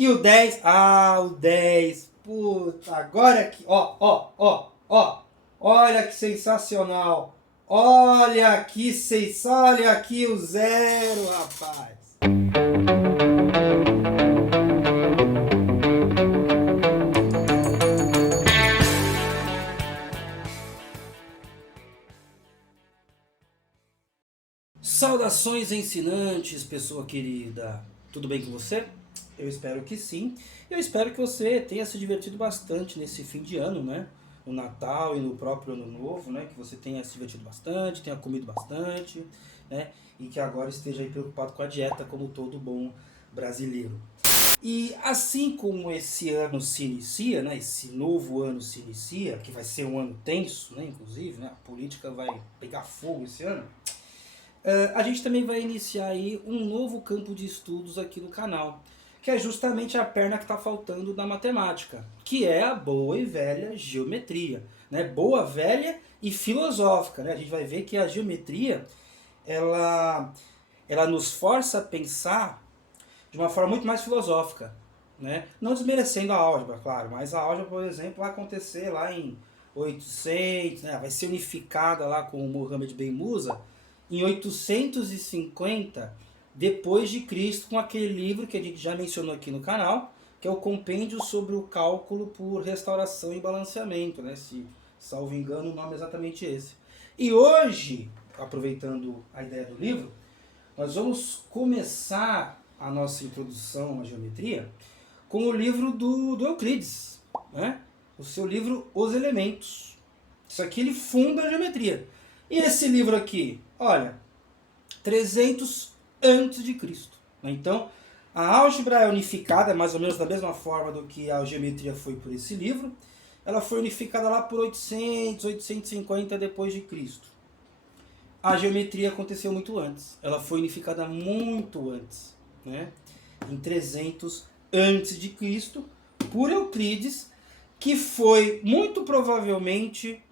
E o 10? Ah, o 10. Puta, agora que... Ó. Olha que sensacional. Olha aqui o 0, rapaz. Saudações ensinantes, pessoa querida. Tudo bem com você? Eu espero que sim. Eu espero que você tenha se divertido bastante nesse fim de ano, né? No Natal e no próprio Ano Novo, né? Que você tenha se divertido bastante, tenha comido bastante, né? E que agora esteja aí preocupado com a dieta, como todo bom brasileiro. E assim como esse ano se inicia, né? Esse novo ano se inicia, que vai ser um ano tenso, né? Inclusive, né? A política vai pegar fogo esse ano. A gente também vai iniciar aí um novo campo de estudos aqui no canal, que é justamente a perna que está faltando na matemática, que é a boa e velha geometria, né? Boa, velha e filosófica, né? A gente vai ver que a geometria, ela, ela nos força a pensar de uma forma muito mais filosófica, né? Não desmerecendo a álgebra, claro, mas a álgebra, por exemplo, vai acontecer lá em 800, né? Vai ser unificada lá com o Mohamed Ben Musa em 850 depois de Cristo, com aquele livro que a gente já mencionou aqui no canal, que é o Compêndio sobre o Cálculo por Restauração e Balanceamento, né? Se salvo engano, o nome é exatamente esse. E hoje, aproveitando a ideia do livro, nós vamos começar a nossa introdução à geometria com o livro do Euclides, né? O seu livro Os Elementos. Isso aqui ele funda a geometria. E esse livro aqui, olha, 300 antes de Cristo. Então, a álgebra é unificada, mais ou menos da mesma forma do que a geometria foi por esse livro. Ela foi unificada lá por 800, 850 depois de Cristo. A geometria aconteceu muito antes. Ela foi unificada muito antes, né? Em 300 antes de Cristo, por Euclides, que foi muito provavelmente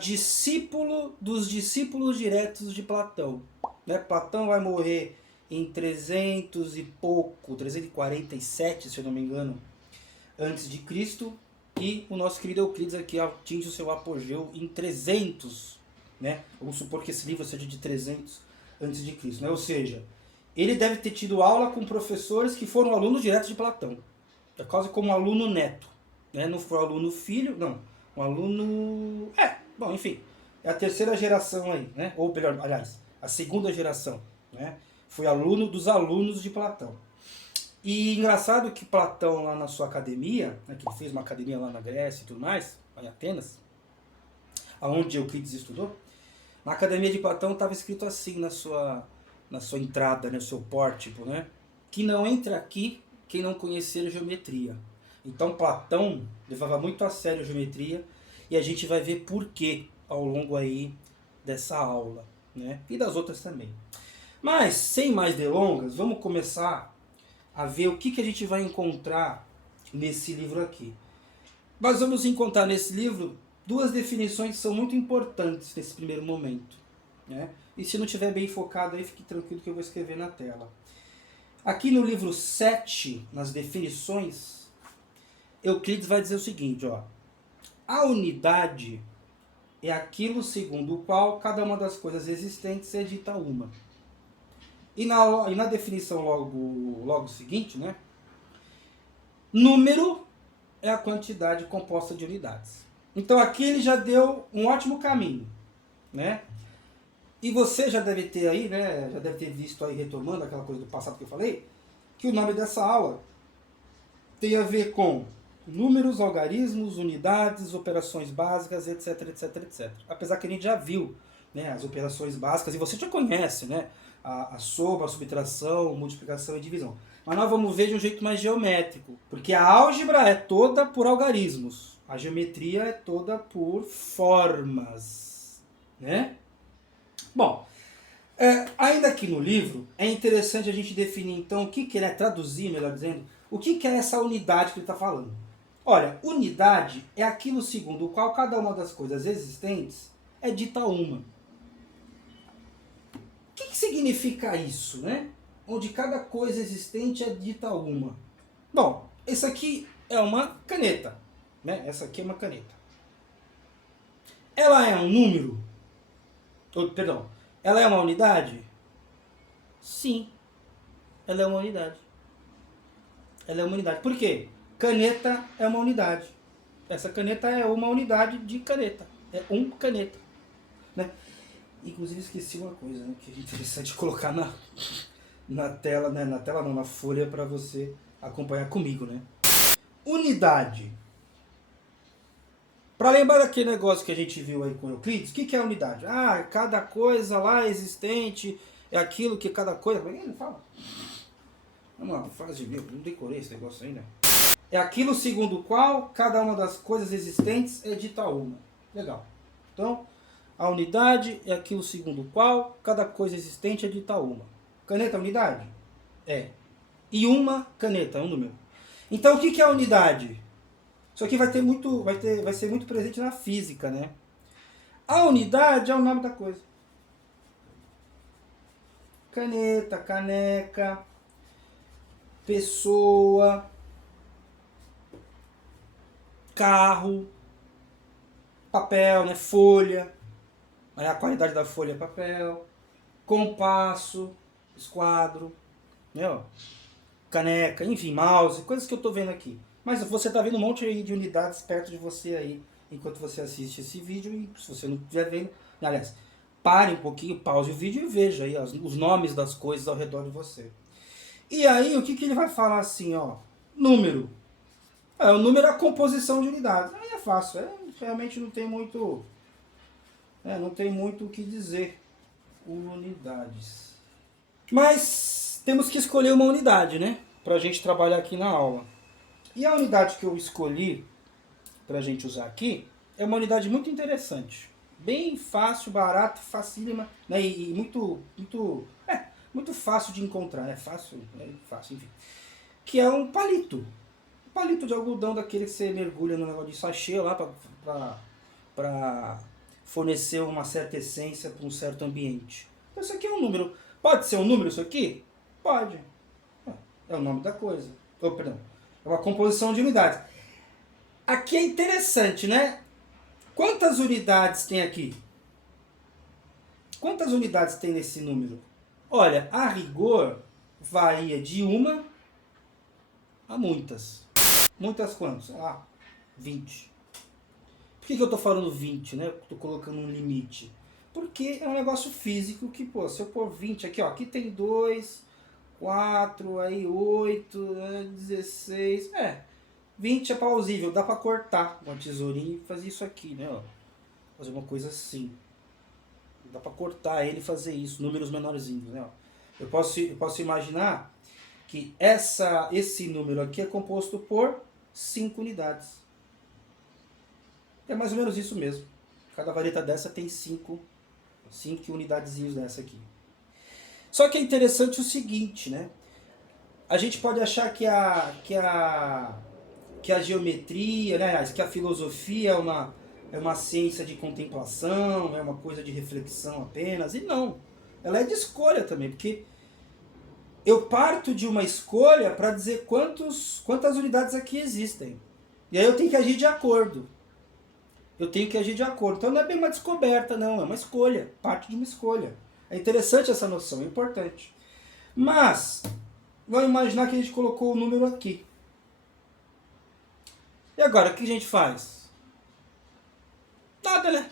discípulo dos discípulos diretos de Platão. Né? Platão vai morrer em 300 e pouco, 347, se eu não me engano, antes de Cristo, e o nosso querido Euclides aqui atinge o seu apogeu em 300, né? Vamos supor que esse livro seja de 300 antes de Cristo, né? Ou seja, ele deve ter tido aula com professores que foram alunos diretos de Platão. É quase como um aluno neto, né? Não foi um aluno filho, não. Um aluno... bom, enfim. É a terceira geração aí, né? Ou melhor, aliás, a segunda geração, né? Foi aluno dos alunos de Platão. E engraçado que Platão, lá na sua academia, né, que ele fez uma academia lá na Grécia e tudo mais, lá em Atenas, aonde Euclides estudou, na academia de Platão estava escrito assim na sua entrada, no seu pórtico, né? Que não entra aqui quem não conhecer a geometria. Então Platão levava muito a sério a geometria e a gente vai ver por quê ao longo aí dessa aula, né? E das outras também. Mas, sem mais delongas, vamos começar a ver o que a gente vai encontrar nesse livro aqui. Nós vamos encontrar nesse livro duas definições que são muito importantes nesse primeiro momento, né? E se não estiver bem focado aí, fique tranquilo que eu vou escrever na tela. Aqui no livro 7, nas definições, Euclides vai dizer o seguinte, ó. A unidade é aquilo segundo o qual cada uma das coisas existentes é dita uma. E na definição logo seguinte, né? Número é a quantidade composta de unidades. Então aqui ele já deu um ótimo caminho, né? E você já deve ter aí, né? Já deve ter visto aí, retomando aquela coisa do passado que eu falei, que o nome dessa aula tem a ver com números, algarismos, unidades, operações básicas, etc, etc, etc. Apesar que a gente já viu, né, as operações básicas, e você já conhece, né? A soma, a subtração, multiplicação e divisão. Mas nós vamos ver de um jeito mais geométrico, porque a álgebra é toda por algarismos, a geometria é toda por formas, né? Bom, ainda aqui no livro, é interessante a gente definir então o que ele é, traduzir, melhor dizendo, o que é essa unidade que ele está falando. Olha, unidade é aquilo segundo o qual cada uma das coisas existentes é dita uma. O que significa isso, né? Onde cada coisa existente é dita uma. Bom, isso aqui é uma caneta, né? Essa aqui é uma caneta. Ela é um número? Perdão, ela é uma unidade? Sim, ela é uma unidade. Ela é uma unidade. Por quê? Caneta é uma unidade. Essa caneta é uma unidade de caneta. É um caneta, né? Inclusive esqueci uma coisa, né, que é interessante colocar na tela, né? Na tela não, na folha para você acompanhar comigo, né? Unidade. Para lembrar daquele negócio que a gente viu aí com Euclides, o que é unidade? Ah, cada coisa lá existente é aquilo que cada coisa... Como é que ele fala? Vamos lá, frase de livro, não decorei esse negócio aí, né? É aquilo segundo o qual cada uma das coisas existentes é dita uma. Legal. Então, a unidade é aquilo segundo o qual cada coisa existente é dita uma. Caneta é unidade? É. E uma caneta é um número. Então, o que é a unidade? Isso aqui vai ser muito presente na física, né? A unidade é o nome da coisa. Caneta, caneca, pessoa, carro, papel, né? Folha. A qualidade da folha é papel. Compasso, esquadro, né? Caneca, enfim, mouse, coisas que eu estou vendo aqui. Mas você está vendo um monte aí de unidades perto de você aí, enquanto você assiste esse vídeo, e se você não estiver vendo, aliás, pare um pouquinho, pause o vídeo e veja aí os nomes das coisas ao redor de você. E aí, o que ele vai falar assim, ó, número. O número é a composição de unidades. Aí é fácil, realmente não tem muito o que dizer. Unidades. Mas temos que escolher uma unidade, né? Pra gente trabalhar aqui na aula. E a unidade que eu escolhi pra gente usar aqui é uma unidade muito interessante. Bem fácil, barato, facílima, né? E muito fácil de encontrar, né? Fácil, enfim. Que é um palito. Um palito de algodão daquele que você mergulha no negócio de sachê lá para fornecer uma certa essência para um certo ambiente. Então isso aqui é um número. Pode ser um número isso aqui? Pode. É o nome da coisa. Perdão. É uma composição de unidades. Aqui é interessante, né? Quantas unidades tem aqui? Quantas unidades tem nesse número? Olha, a rigor varia de uma a muitas. Muitas quantas? 20. Por que eu estou falando 20, né? Estou colocando um limite. Porque é um negócio físico que, pô, se eu pôr 20 aqui, ó, aqui tem 2, 4, aí 8, 16, 20 é plausível, dá pra cortar com a tesourinha e fazer isso aqui, né, ó. Fazer uma coisa assim. Dá pra cortar ele e fazer isso, números menorzinhos, né, ó. Eu posso imaginar que esse número aqui é composto por 5 unidades. É mais ou menos isso mesmo. Cada vareta dessa tem 5 unidadezinhos dessa aqui. Só que é interessante o seguinte, né? A gente pode achar que a geometria, né? Que a filosofia é uma ciência de contemplação, é uma coisa de reflexão apenas. E não. Ela é de escolha também, porque eu parto de uma escolha para dizer quantas unidades aqui existem. E aí eu tenho que agir de acordo. Então não é bem uma descoberta, não. É uma escolha. Parte de uma escolha. É interessante essa noção, é importante. Mas, vamos imaginar que a gente colocou o número aqui. E agora, o que a gente faz? Nada, né?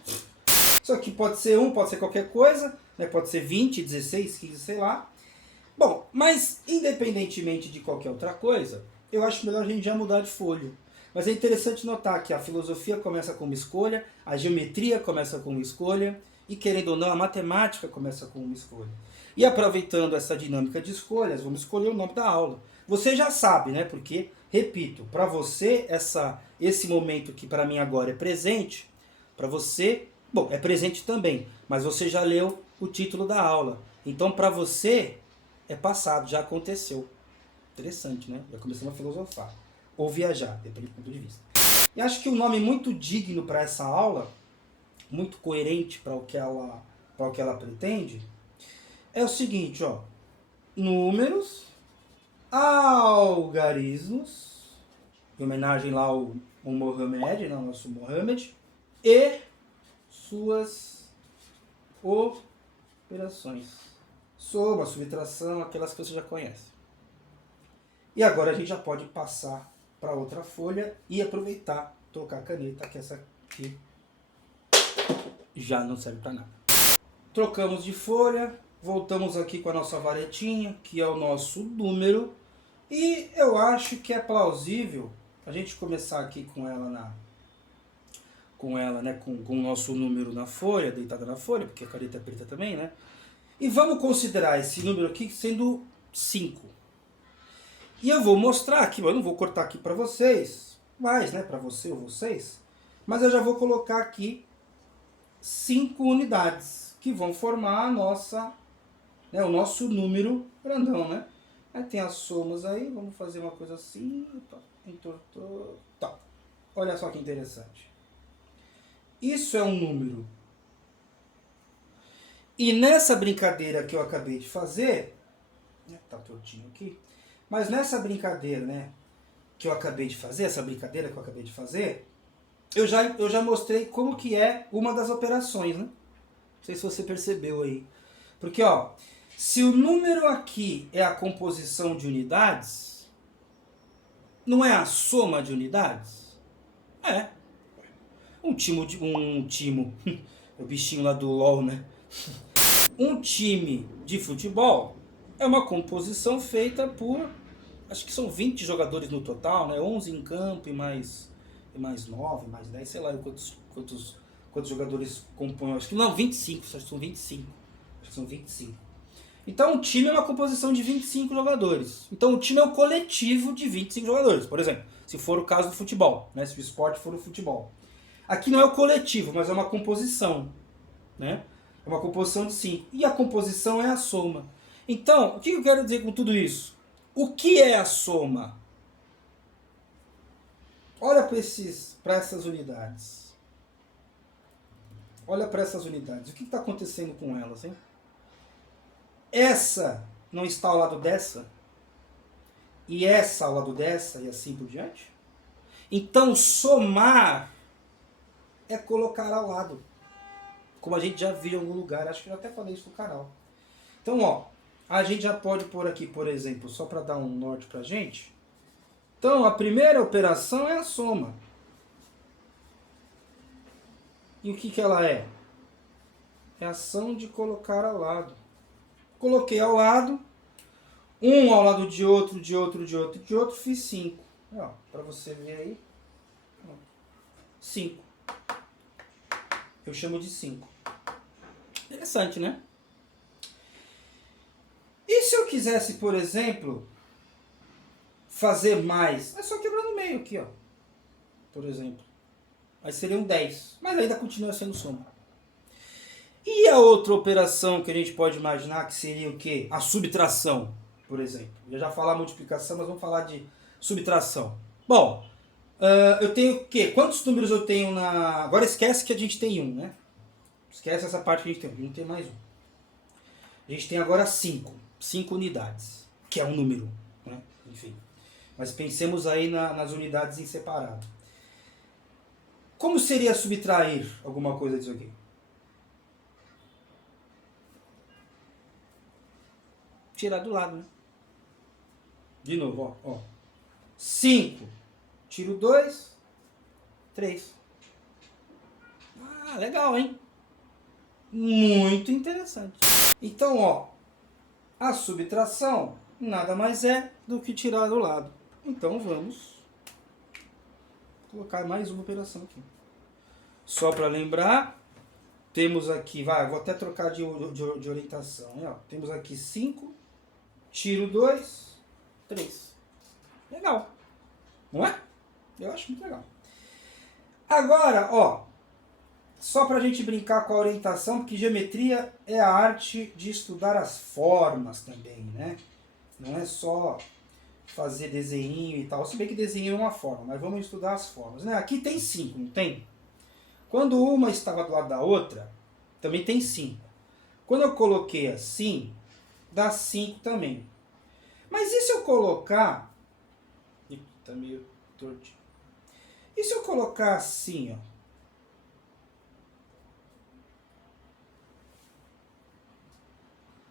Isso aqui pode ser 1, pode ser qualquer coisa, né? Pode ser 20, 16, 15, sei lá. Bom, mas independentemente de qualquer outra coisa, eu acho melhor a gente já mudar de folha. Mas é interessante notar que a filosofia começa com uma escolha, a geometria começa com uma escolha, e querendo ou não, a matemática começa com uma escolha. E aproveitando essa dinâmica de escolhas, vamos escolher o nome da aula. Você já sabe, né? Porque, repito, para você esse momento que para mim agora é presente, para você, bom, é presente também, mas você já leu o título da aula. Então para você é passado, já aconteceu. Interessante, né? Já começamos a filosofar. Ou viajar, depende do ponto de vista. E acho que um nome muito digno para essa aula, muito coerente para o que ela pretende, é o seguinte, ó. Números algarismos, em homenagem lá ao Mohamed, não, nosso Mohamed, e suas operações. Soma, subtração, aquelas que você já conhece. E agora a gente já pode passar para outra folha e aproveitar, trocar a caneta, que essa aqui já não serve para nada. Trocamos de folha, voltamos aqui com a nossa varetinha, que é o nosso número, e eu acho que é plausível a gente começar aqui com ela com o nosso número na folha, deitada na folha, porque a caneta é preta também, né? E vamos considerar esse número aqui sendo 5. E eu vou mostrar aqui, eu não vou cortar aqui para vocês, mas, né, para você ou vocês, mas eu já vou colocar aqui 5 unidades, que vão formar a nossa, né, o nosso número grandão, né? Aí tem as somas aí, vamos fazer uma coisa assim, entortou, tá. Olha só que interessante. Isso é um número. E nessa brincadeira que eu acabei de fazer, tá tortinho aqui, mas nessa brincadeira, né, que eu acabei de fazer, eu já mostrei como que é uma das operações, né? Não sei se você percebeu aí. Porque, ó, se o número aqui é a composição de unidades, não é a soma de unidades? É. Um time, o bichinho lá do LOL, né? Um time de futebol é uma composição feita por, acho que são 20 jogadores no total, né? 11 em campo e mais 9, mais 10, sei lá quantos jogadores compõem. Acho que não, 25, acho que são 25. Acho que são 25. Então o time é uma composição de 25 jogadores. Então o time é um coletivo de 25 jogadores, por exemplo. Se for o caso do futebol, né? Se o esporte for o futebol. Aqui não é o coletivo, mas é uma composição, né? É uma composição de 5. E a composição é a soma. Então, o que eu quero dizer com tudo isso? O que é a soma? Olha para essas unidades. Olha para essas unidades. O que está acontecendo com elas, hein? Essa não está ao lado dessa? E essa ao lado dessa? E assim por diante? Então, somar é colocar ao lado. Como a gente já viu em algum lugar, acho que eu até falei isso no canal. Então, ó, a gente já pode pôr aqui, por exemplo, só para dar um norte pra gente. Então, a primeira operação é a soma. E o que ela é? É a ação de colocar ao lado. Coloquei ao lado, um ao lado de outro, fiz 5. Para você ver aí, 5. Eu chamo de 5. Interessante, né? E se eu quisesse, por exemplo, fazer mais? É só quebrar no meio aqui, ó. Por exemplo. Aí seriam 10. Mas ainda continua sendo soma. E a outra operação que a gente pode imaginar que seria o quê? A subtração, por exemplo. Eu já falei multiplicação, mas vamos falar de subtração. Bom, eu tenho o quê? Quantos números eu tenho na... Agora esquece que a gente tem 1, né? Esquece essa parte que a gente tem. Não tem mais 1. A gente tem agora 5. 5 unidades, que é um número, né? Enfim. Mas pensemos aí nas unidades em separado. Como seria subtrair alguma coisa disso aqui? Tirar do lado, né? De novo, ó. 5. Tiro 2. 3. Ah, legal, hein? Muito interessante. Então, ó, a subtração nada mais é do que tirar do lado. Então vamos colocar mais uma operação aqui. Só para lembrar, temos aqui, vou até trocar de orientação. Né? Ó, temos aqui 5, tiro 2, 3. Legal, não é? Eu acho muito legal. Agora, ó, só para a gente brincar com a orientação, porque geometria é a arte de estudar as formas também, né? Não é só fazer desenho e tal. Se bem que desenho é uma forma, mas vamos estudar as formas. Né? Aqui tem 5, não tem? Quando uma estava do lado da outra, também tem 5. Quando eu coloquei assim, dá 5 também. Mas e se eu colocar... Ih, tá meio tortinho. E se eu colocar assim, ó?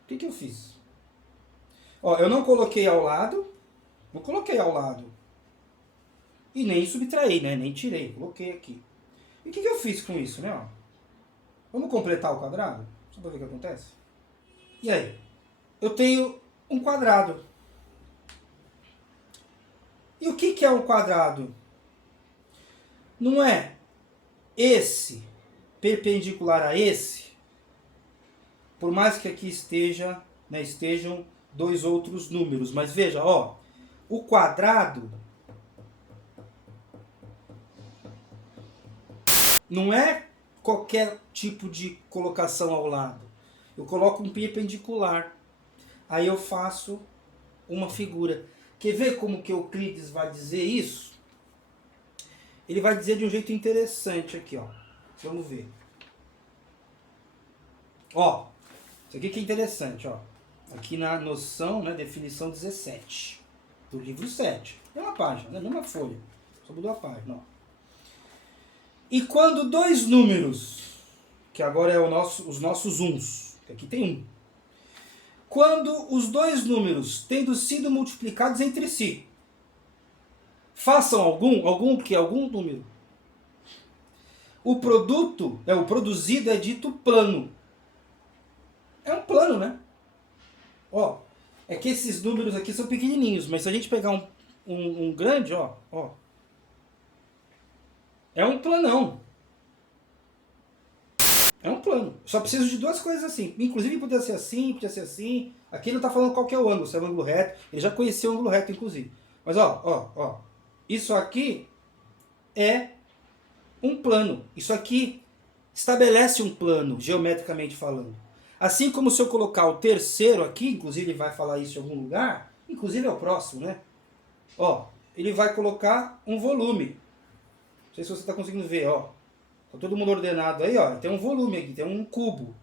O que eu fiz? Ó, eu não coloquei ao lado. Não coloquei ao lado. E nem subtraí, né? Nem tirei. Coloquei aqui. E o que eu fiz com isso, né? Ó? Vamos completar o quadrado? Só pra ver o que acontece. E aí? Eu tenho um quadrado. E o que é um quadrado? Não é esse perpendicular a esse, por mais que aqui estejam dois outros números. Mas veja, ó, o quadrado não é qualquer tipo de colocação ao lado. Eu coloco um perpendicular. Aí eu faço uma figura. Quer ver como que Euclides vai dizer isso? Ele vai dizer de um jeito interessante aqui, ó. Vamos ver. Ó, isso aqui que é interessante, ó. Aqui na noção, né, definição 17, do livro 7. Mesma página, né, mesma folha. Só mudou a página, ó. E quando dois números, que agora é os nossos uns, que aqui tem um. Quando os dois números, tendo sido multiplicados entre si, façam algum número. O produto, o produzido é dito plano. É um plano, né? Ó, é que esses números aqui são pequenininhos, mas se a gente pegar um grande, ó, é um planão. É um plano. Só preciso de duas coisas assim. Inclusive podia ser assim, podia ser assim. Aqui ele não está falando qual que é o ângulo, se é o ângulo reto. Ele já conheceu o ângulo reto, inclusive. Mas ó. Isso aqui é um plano. Isso aqui estabelece um plano, geometricamente falando. Assim como se eu colocar o terceiro aqui, inclusive ele vai falar isso em algum lugar, inclusive é o próximo, né? Ó, ele vai colocar um volume. Não sei se você está conseguindo ver, ó. Tá todo mundo ordenado aí, ó. Tem um volume aqui, tem um cubo.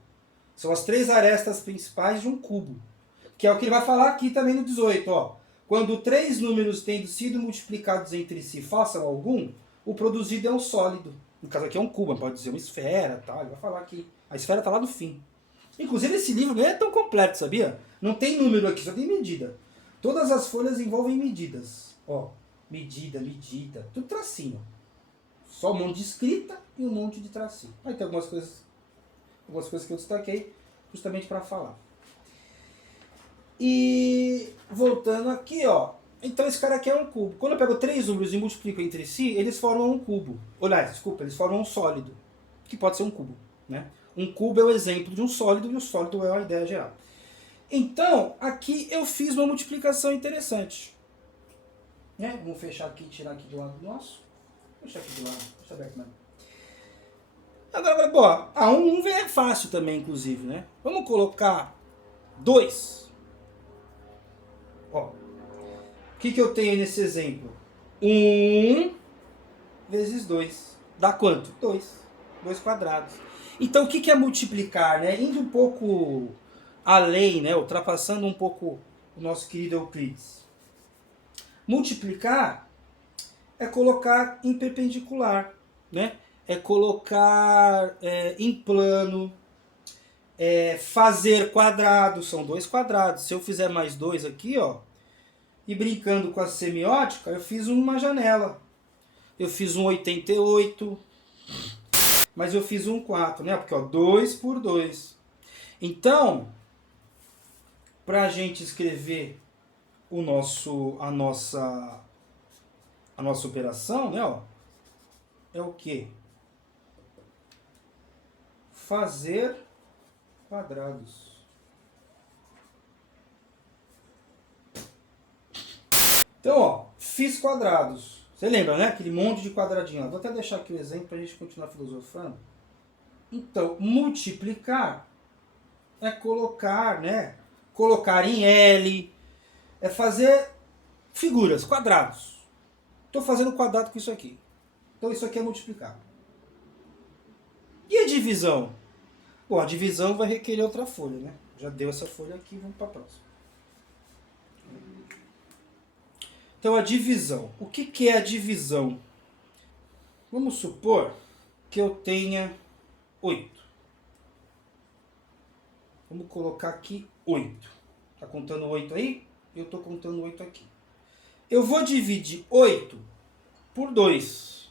São as três arestas principais de um cubo. Que é o que ele vai falar aqui também no 18, ó. Quando três números tendo sido multiplicados entre si façam algum, o produzido é um sólido. No caso aqui é um cubo, pode dizer uma esfera, tal. Ele vai falar aqui. A esfera tá lá no fim. Inclusive esse livro nem é tão completo, sabia? Não tem número aqui, só tem medida. Todas as folhas envolvem medidas. Ó, medida, tudo tracinho. Só um monte de escrita e um monte de tracinho. Aí tem algumas coisas que eu destaquei justamente para falar. E voltando aqui, ó. Então esse cara aqui é um cubo. Quando eu pego três números e multiplico entre si, eles formam um cubo. Eles formam um sólido, que pode ser um cubo, né? Um cubo é o exemplo de um sólido e o sólido é a ideia geral. Então, aqui eu fiz uma multiplicação interessante. Né? Vamos fechar aqui e tirar aqui do lado nosso. Vou deixar aqui do lado, deixa aberto mesmo. Agora, bom, a 1 é fácil também, inclusive, né? Vamos colocar 2. Ó, o que eu tenho nesse exemplo? 1 vezes 2. Dá quanto? 2. 2 quadrados. Então, o que é multiplicar, né? Indo um pouco além, né? Ultrapassando um pouco o nosso querido Euclides. Multiplicar é colocar em perpendicular, né? É colocar em plano, fazer quadrado, são 2 quadrados. Se eu fizer mais 2 aqui, ó, e brincando com a semiótica, eu fiz uma janela. Eu fiz um 88, mas eu fiz um 4, né? Porque, ó, 2 por 2. Então, para a gente escrever a nossa operação, né, ó, é o quê? Fazer quadrados. Então, ó, fiz quadrados. Você lembra, né? Aquele monte de quadradinho. Vou até deixar aqui o exemplo para a gente continuar filosofando. Então, multiplicar é colocar, né? Colocar em L, é fazer figuras, quadrados. Estou fazendo quadrado com isso aqui. Então isso aqui é multiplicar. E a divisão? Bom, a divisão vai requerer outra folha, né? Já deu essa folha aqui, vamos para a próxima. Então a divisão. O que, que é a divisão? Vamos supor que eu tenha 8. Vamos colocar aqui 8. Tá contando 8 aí? Eu estou contando 8 aqui. Eu vou dividir 8 por 2.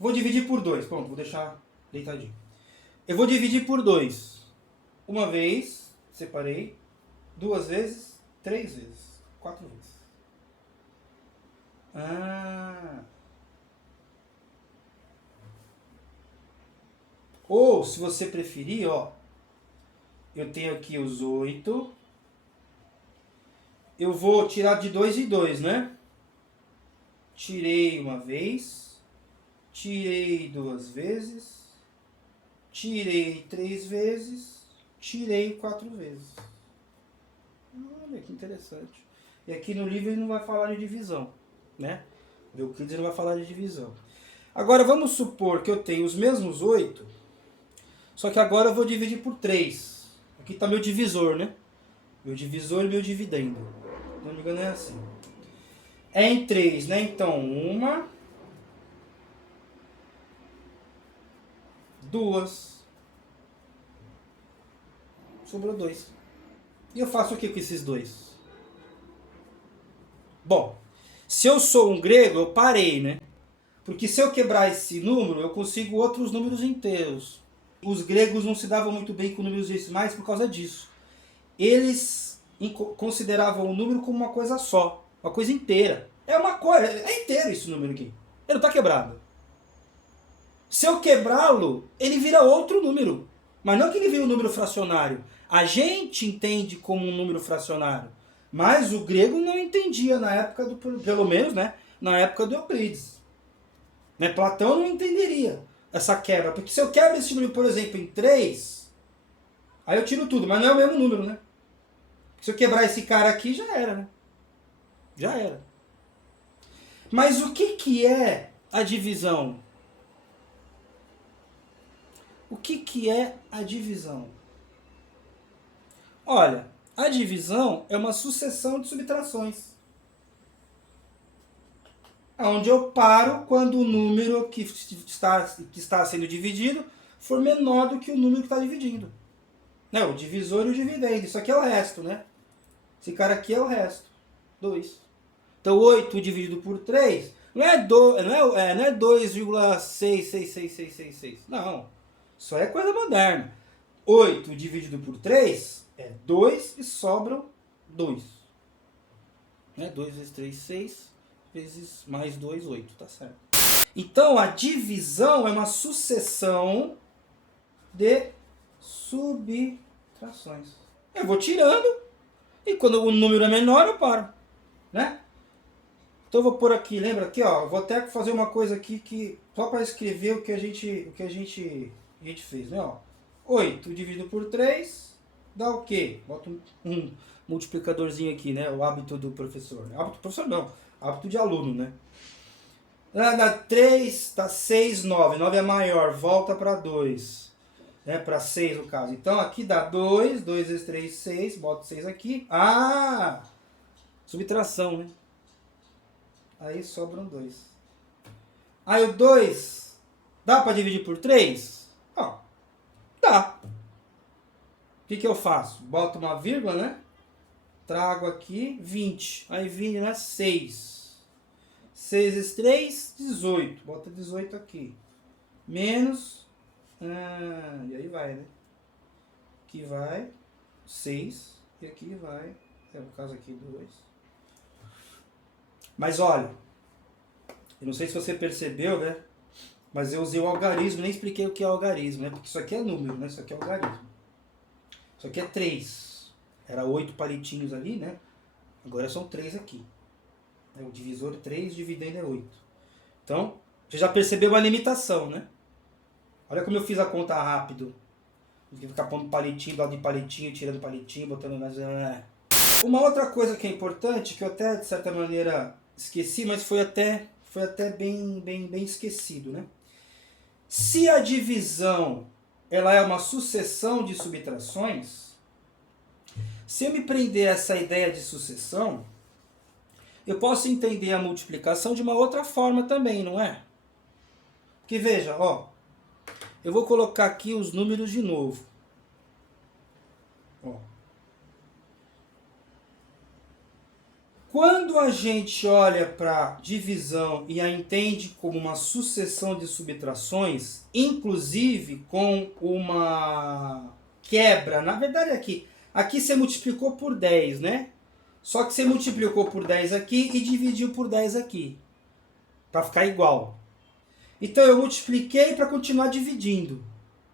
Vou dividir por 2. Pronto, vou deixar deitadinho. Eu vou dividir por 2. Uma vez, separei. 2 vezes, 3 vezes, 4 vezes. Ou, se você preferir, ó, eu tenho aqui os 8. Eu vou tirar de 2 em 2, né? Tirei uma vez, tirei 2 vezes, tirei 3 vezes, tirei 4 vezes. Olha que interessante. E aqui no livro ele não vai falar de divisão, né? O Euclides não vai falar de divisão. Agora vamos supor que eu tenho os mesmos 8, só que agora eu vou dividir por 3. Aqui está meu divisor, né? Meu divisor e meu dividendo. Se não me engano é assim. É em 3, né? Então, 1, 2. Sobrou 2. E eu faço o que com esses 2? Bom, se eu sou um grego, eu parei, né? Porque se eu quebrar esse número, eu consigo outros números inteiros. Os gregos não se davam muito bem com números decimais por causa disso. Eles consideravam o número como uma coisa só, uma coisa inteira. É uma coisa, é inteiro esse número aqui. Ele não está quebrado. Se eu quebrá-lo, ele vira outro número. Mas não que ele vira um número fracionário. A gente entende como um número fracionário. Mas o grego não entendia na época do, pelo menos, né, na época do Euclides. Né, Platão não entenderia essa quebra. Porque se eu quebro esse número, por exemplo, em 3, aí eu tiro tudo, mas não é o mesmo número, né? Se eu quebrar esse cara aqui, já era, né? Já era. Mas o que, que é a divisão? O que, que é a divisão? Olha, a divisão é uma sucessão de subtrações. Onde eu paro quando o número que está sendo dividido for menor do que o número que está dividindo. Né? O divisor e o dividendo. Isso aqui é o resto, né? Esse cara aqui é o resto. 2. Então 8 dividido por 3 não é 2,666666. Não. Isso é coisa moderna. 8 dividido por 3 é 2 e sobram 2. Né? 2 vezes 3, 6. Vezes mais 2, 8. Tá certo. Então a divisão é uma sucessão de subtrações. Eu vou tirando e quando o número é menor eu paro. Né? Então eu vou pôr aqui, lembra aqui, ó, eu vou até fazer uma coisa aqui que só para escrever o que a gente fez, né, ó. 8 dividido por 3 dá o quê? Bota um multiplicadorzinho aqui, né, o hábito do professor. Hábito do professor não, hábito de aluno, né? Dá 3, dá 6, 9. 9 é maior, volta para 2. Né, para 6 no caso. Então aqui dá 2, 2 vezes 3, 6, bota 6 aqui. Ah! Subtração, né? Aí sobram 2. Aí o 2, dá para dividir por 3? Ó, dá. O que eu faço? Boto uma vírgula, né? Trago aqui 20. Aí 20 é 6. 6 vezes 3, 18. Bota 18 aqui. Menos. E aí vai, né? Aqui vai 6. E aqui vai. No caso aqui 2. Mas olha, eu não sei se você percebeu, né? Mas eu usei o algarismo, nem expliquei o que é algarismo, né? Porque isso aqui é número, né? Isso aqui é algarismo. Isso aqui é 3. Era 8 palitinhos ali, né? Agora são 3 aqui. O divisor 3, dividendo é 8. Então, você já percebeu a limitação, né? Olha como eu fiz a conta rápido. Ficar pondo palitinho, do lado de palitinho, tirando palitinho, botando mais... Uma outra coisa que é importante, que eu até, de certa maneira, esqueci, mas foi até bem esquecido, né? Se a divisão ela é uma sucessão de subtrações, se eu me prender a essa ideia de sucessão, Eu posso entender a multiplicação de uma outra forma também, não é? Porque veja, ó, eu vou colocar aqui os números de novo. Ó. Quando a gente olha para divisão e a entende como uma sucessão de subtrações, inclusive com uma quebra, na verdade aqui você multiplicou por 10, né? Só que você multiplicou por 10 aqui e dividiu por 10 aqui, para ficar igual. Então eu multipliquei para continuar dividindo,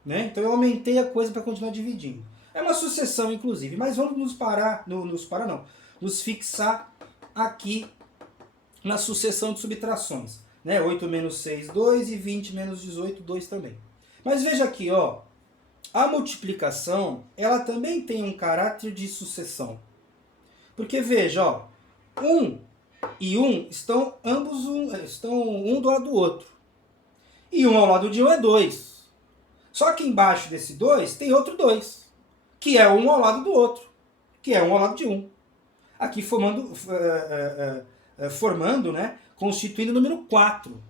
né? Então eu aumentei a coisa para continuar dividindo. É uma sucessão, inclusive, mas vamos nos fixar aqui na sucessão de subtrações. Né? 8 menos 6, 2 e 20 menos 18, 2 também. Mas veja aqui, ó, a multiplicação ela também tem um caráter de sucessão. Porque veja, ó, 1 e 1 estão ambos um do lado do outro. E 1 ao lado de 1 é 2. Só que embaixo desse 2 tem outro 2, que é 1 ao lado do outro, que é 1 ao lado de 1. Aqui formando, né, constituindo o número 4.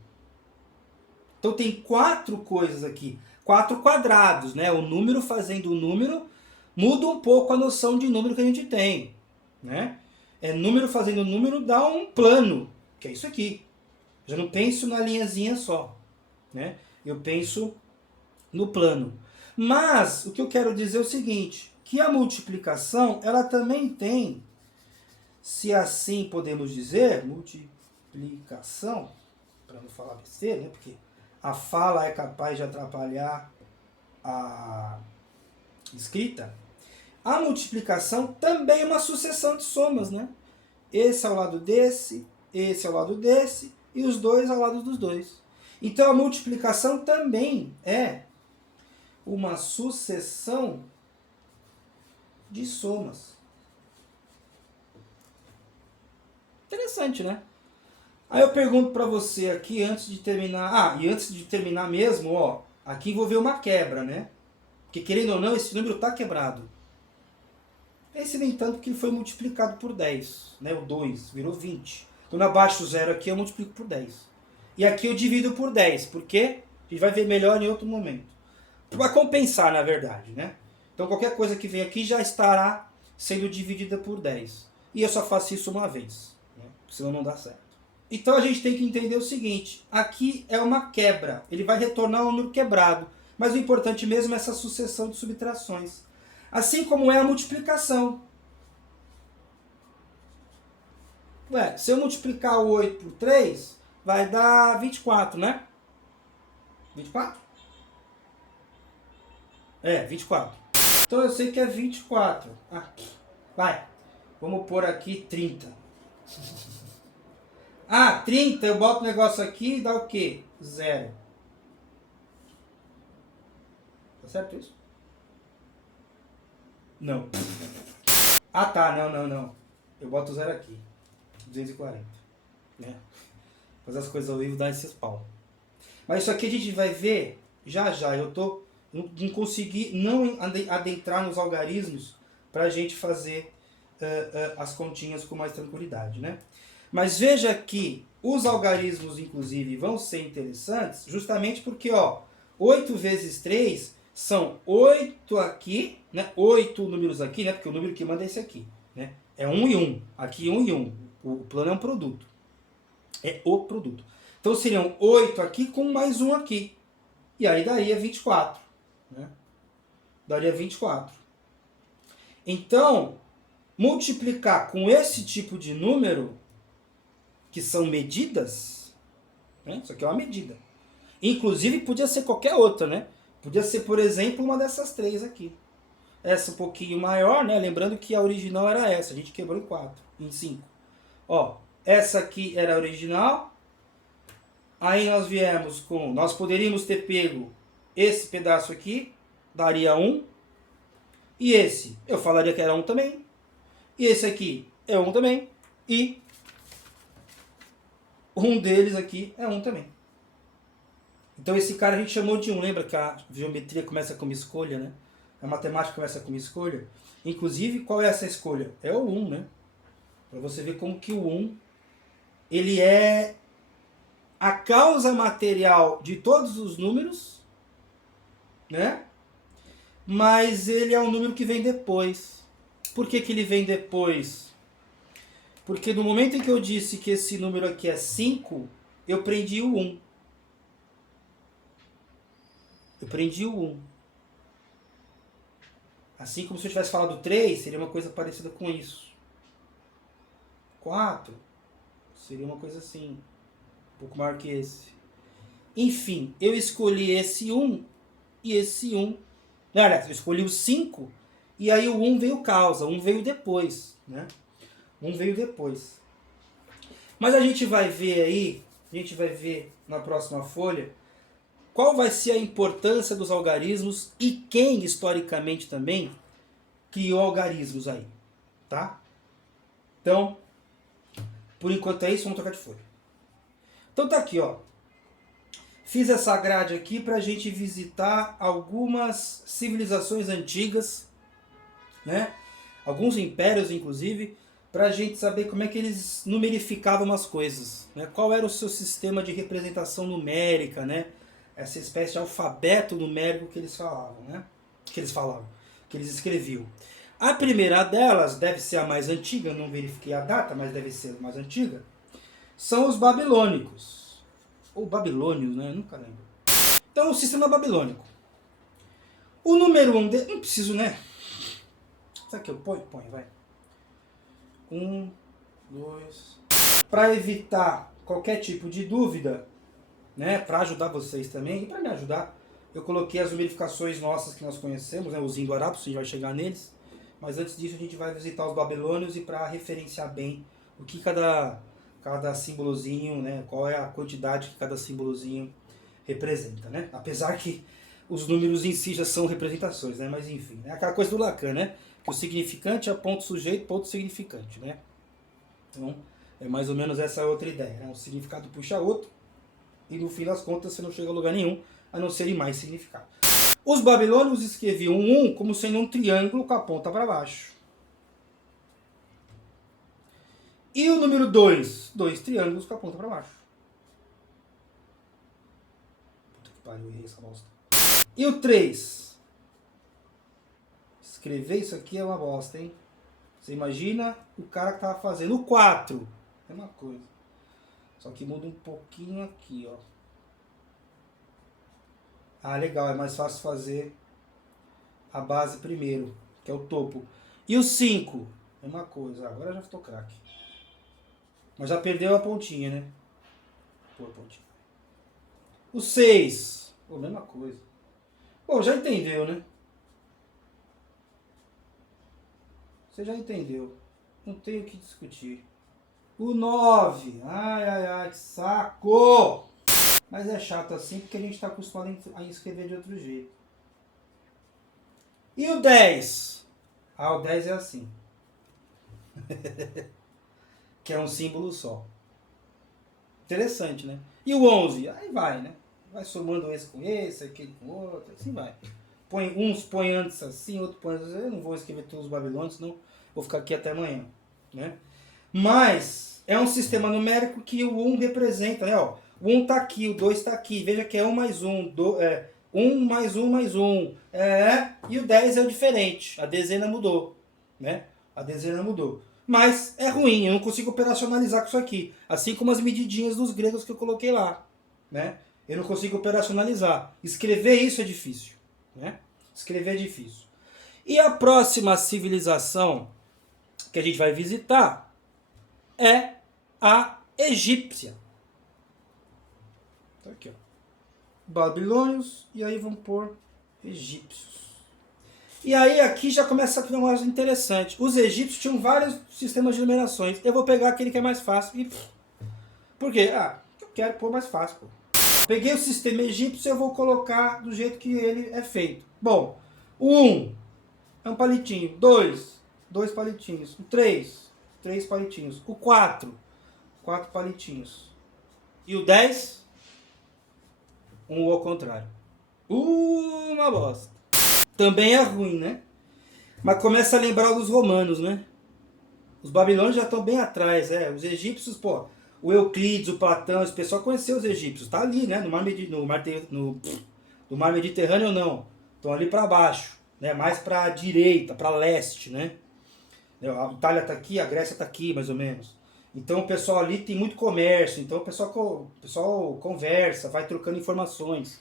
Então tem 4 coisas aqui, 4 quadrados, né? O número fazendo o número muda um pouco a noção de número que a gente tem, né? Número fazendo número dá um plano, que é isso aqui. Já não penso na linhazinha só, né? Eu penso no plano. Mas o que eu quero dizer é o seguinte, que a multiplicação ela também tem, se assim podemos dizer, multiplicação, para não falar besteira, né? Porque a fala é capaz de atrapalhar a escrita. A multiplicação também é uma sucessão de somas, né? Esse ao lado desse, esse ao lado desse, e os dois ao lado dos dois. Então a multiplicação também é uma sucessão de somas. Interessante, né? Aí eu pergunto para você aqui antes de terminar. E antes de terminar mesmo, ó, aqui envolveu uma quebra, né? Porque querendo ou não, esse número está quebrado. Esse nem tanto que ele foi multiplicado por 10, né? O 2 virou 20. Quando abaixo o zero aqui eu multiplico por 10. E aqui eu divido por 10, porque a gente vai ver melhor em outro momento. Para compensar, na verdade, né? Então qualquer coisa que vem aqui já estará sendo dividida por 10. E eu só faço isso uma vez, né? Senão não dá certo. Então a gente tem que entender o seguinte, aqui é uma quebra, ele vai retornar um número quebrado, mas o importante mesmo é essa sucessão de subtrações. Assim como é a multiplicação. Ué, se eu multiplicar o 8 por 3, vai dar 24, né? 24? 24. Então eu sei que é 24. Vai, vamos pôr aqui 30. 30, eu boto o negócio aqui e dá o quê? 0. Tá certo isso? Não. Tá, não. Eu boto 0 aqui. 240. Né? Fazer as coisas ao vivo dá esses pau. Mas isso aqui a gente vai ver já. Não consegui não adentrar nos algarismos para a gente fazer as continhas com mais tranquilidade, né? Mas veja que os algarismos, inclusive, vão ser interessantes justamente porque, ó, 8 vezes 3 são 8 aqui, né? 8 números aqui, né? Porque o número que manda é esse aqui, né? É 1 e 1. Aqui 1 e 1. O plano é um produto. É o produto. Então seriam 8 aqui com mais 1 aqui. E aí daria 24. Né? Daria 24. Então, multiplicar com esse tipo de número, que são medidas, né? Isso aqui é uma medida. Inclusive podia ser qualquer outra, né? Podia ser, por exemplo, uma dessas 3 aqui. Essa um pouquinho maior, né? Lembrando que a original era essa, a gente quebrou em 5. Ó, essa aqui era a original. Aí nós poderíamos ter pego esse pedaço aqui, daria 1. E esse, eu falaria que era 1 também. E esse aqui é 1 também. E um deles aqui é 1 também. Então esse cara a gente chamou de 1. Lembra que a geometria começa com uma escolha, né? A matemática começa com uma escolha. Inclusive, qual é essa escolha? É o 1, né? Para você ver como que o 1 Ele é a causa material de todos os números, né? Mas ele é um número que vem depois. Por que que ele vem depois? Porque no momento em que eu disse que esse número aqui é 5, eu prendi o 1. Eu prendi o 1. Assim como se eu tivesse falado 3, seria uma coisa parecida com isso. 4 seria uma coisa assim, um pouco maior que esse. Enfim, eu escolhi esse 1 e esse 1. Aliás, eu escolhi o 5 e aí o 1 veio causa, 1 veio depois, né? 1 veio depois. Mas a gente vai ver aí, a gente vai ver na próxima folha, qual vai ser a importância dos algarismos e quem, historicamente também, criou algarismos aí, tá? Então, por enquanto é isso, vamos trocar de folha. Então tá aqui, ó. Fiz essa grade aqui para a gente visitar algumas civilizações antigas, né? Alguns impérios, inclusive, para a gente saber como é que eles numerificavam as coisas, né? Qual era o seu sistema de representação numérica, né? Essa espécie de alfabeto numérico que eles falavam, né? Que eles escreviam. A primeira delas, deve ser a mais antiga, não verifiquei a data, mas deve ser a mais antiga, são os babilônicos. Ou babilônios, né? Eu nunca lembro. Então, o sistema babilônico. O número 1 não preciso, né? Sabe que eu ponho, vai. 1, 2. Para evitar qualquer tipo de dúvida, né? Para ajudar vocês também e para me ajudar, eu coloquei as numerificações nossas que nós conhecemos, né? Os indo-árabes, a gente vai chegar neles. Mas antes disso a gente vai visitar os babilônios e para referenciar bem o que cada símbolozinho, né? Qual é a quantidade que cada símbolozinho representa, né? Apesar que os números em si já são representações, né? Mas enfim, é aquela coisa do Lacan, né? Que o significante é ponto sujeito, ponto significante, né? Então, é mais ou menos essa outra ideia, né? Um significado puxa outro e no fim das contas você não chega a lugar nenhum, a não ser em mais significado. Os babilônios escreviam um 1 como sendo um triângulo com a ponta para baixo. E o número 2, 2 triângulos com a ponta para baixo. Puta que pariu, eu errei essa bosta. E o 3? Escrever isso aqui é uma bosta, hein? Você imagina o cara que tava fazendo. O 4, é uma coisa. Só que muda um pouquinho aqui, ó. Ah, legal, é mais fácil fazer a base primeiro, que é o topo. E o 5, é uma coisa. Agora já estou craque. Mas já perdeu a pontinha, né? Pô, a pontinha. O 6, pô, mesma coisa. Bom, já entendeu, né? Você já entendeu. Não tem o que discutir. O 9, ai, que saco! Mas é chato assim porque a gente está acostumado a escrever de outro jeito. E o 10? Ah, o 10 é assim. Que é um símbolo só. Interessante, né? E o 11? Aí vai, né? Vai somando esse com esse, aquele com outro, assim vai. Uns põe antes assim, outro põe antes assim. Eu não vou escrever todos os babilônios, senão vou ficar aqui até amanhã, né? Mas é um sistema numérico que o 1 representa, né? Ó, o 1 está aqui, o 2 está aqui. Veja que é 1 mais 1, 1 mais 1 mais 1. E o 10 é o diferente. A dezena mudou, né? A dezena mudou. Mas é ruim, eu não consigo operacionalizar com isso aqui. Assim como as medidinhas dos gregos que eu coloquei lá, né? Eu não consigo operacionalizar. Escrever isso é difícil, né? Escrever é difícil. E a próxima civilização que a gente vai visitar é a egípcia. Tá aqui, ó. Babilônios, e aí vamos pôr egípcios. E aí aqui já começa a ter um negócio interessante. Os egípcios tinham vários sistemas de numerações. Eu vou pegar aquele que é mais fácil. Por quê? Eu quero pôr mais fácil. Pô. Peguei o sistema egípcio e eu vou colocar do jeito que ele é feito. Bom, o 1 é um palitinho. 2 palitinhos. O 3 palitinhos. O 4 palitinhos. E o 10, ao contrário. Uma bosta. Também é ruim, né? Mas começa a lembrar dos romanos, né? Os babilônios já estão bem atrás, Os egípcios, pô, O Euclides, o Platão, esse pessoal conheceu os egípcios. Tá ali, né? No mar Mediterrâneo não. Estão ali para baixo, né? Mais para a direita, para leste, né? A Itália está aqui, a Grécia está aqui, mais ou menos. Então o pessoal ali tem muito comércio, então o pessoal conversa, vai trocando informações.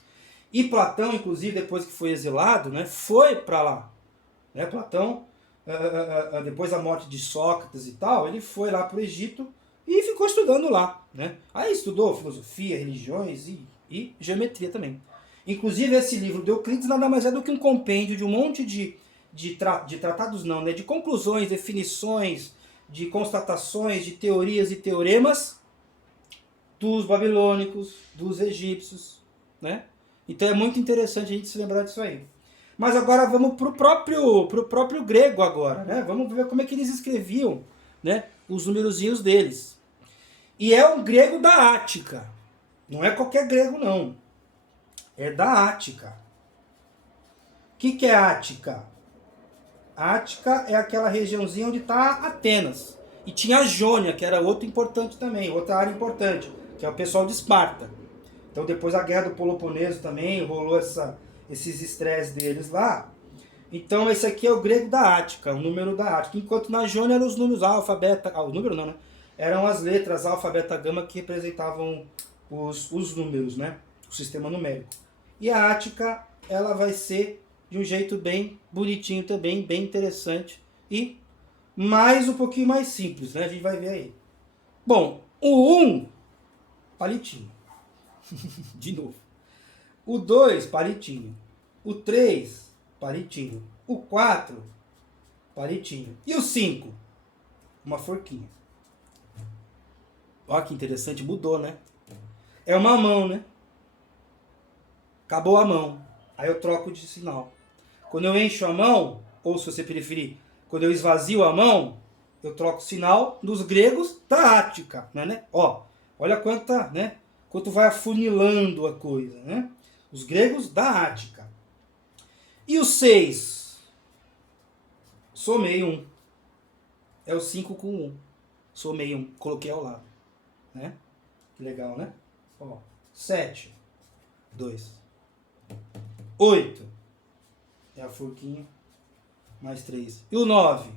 E Platão, inclusive, depois que foi exilado, né, foi para lá. Né? Platão, depois da morte de Sócrates e tal, ele foi lá para o Egito e ficou estudando lá. Né? Aí estudou filosofia, religiões e geometria também. Inclusive esse livro de Euclides nada mais é do que um compêndio de um monte de tratados não, né? De conclusões, definições, de constatações, de teorias e teoremas dos babilônicos, dos egípcios, né? Então é muito interessante a gente se lembrar disso aí. Mas agora vamos pro próprio grego agora, né? Vamos ver como é que eles escreviam, né? Os numerozinhos deles. E é um grego da Ática. Não é qualquer grego, não. É da Ática. O que é Ática? Ática é aquela regiãozinha onde está Atenas. E tinha a Jônia, que era outro importante também, outra área importante, que é o pessoal de Esparta. Então depois a guerra do Peloponeso também, rolou esses estresses deles lá. Então esse aqui é o grego da Ática, o número da Ática. Enquanto na Jônia eram os números alfa, beta... o número não, né? Eram as letras alfa, beta, gama que representavam os números, né? O sistema numérico. E a Ática, ela vai ser de um jeito bem bonitinho também, bem interessante e mais um pouquinho mais simples, né? A gente vai ver aí. Bom, o 1, palitinho. De novo. O 2, palitinho. O 3, palitinho. O 4, palitinho. E o 5, uma forquinha. Olha que interessante, mudou, né? É uma mão, né? Acabou a mão. Aí eu troco de sinal. Quando eu encho a mão, ou se você preferir, quando eu esvazio a mão, eu troco o sinal dos gregos da Ática, né? Ó, olha quanta, né? Quanto vai afunilando a coisa, né? Os gregos da Ática. E o 6? Somei 1. É o 5 com 1. Somei 1, coloquei ao lado, né? Que legal, né? Ó, 7, 2. 8. É a forquinha. Mais 3. E o 9?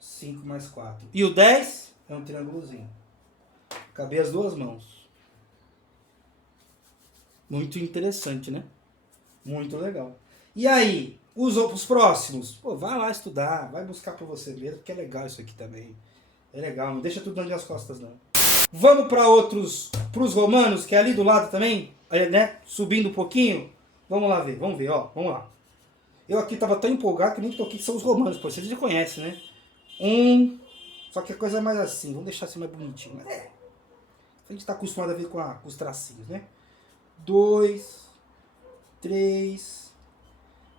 5 mais 4. E o 10? É um triângulozinho. Cabei as duas mãos. Muito interessante, né? Muito legal. E aí, os próximos? Pô, vai lá estudar, vai buscar por você mesmo, porque é legal isso aqui também. É legal, não deixa tudo nas minhas costas, não. Vamos para os romanos, que é ali do lado também, né? Subindo um pouquinho. Vamos lá ver, ó, vamos lá. Eu aqui tava tão empolgado que nem toquei que são os romanos, pô, vocês já conhecem, né? Só que a coisa é mais assim, vamos deixar assim mais bonitinho. Mas a gente tá acostumado a ver com os tracinhos, né? 2, 3,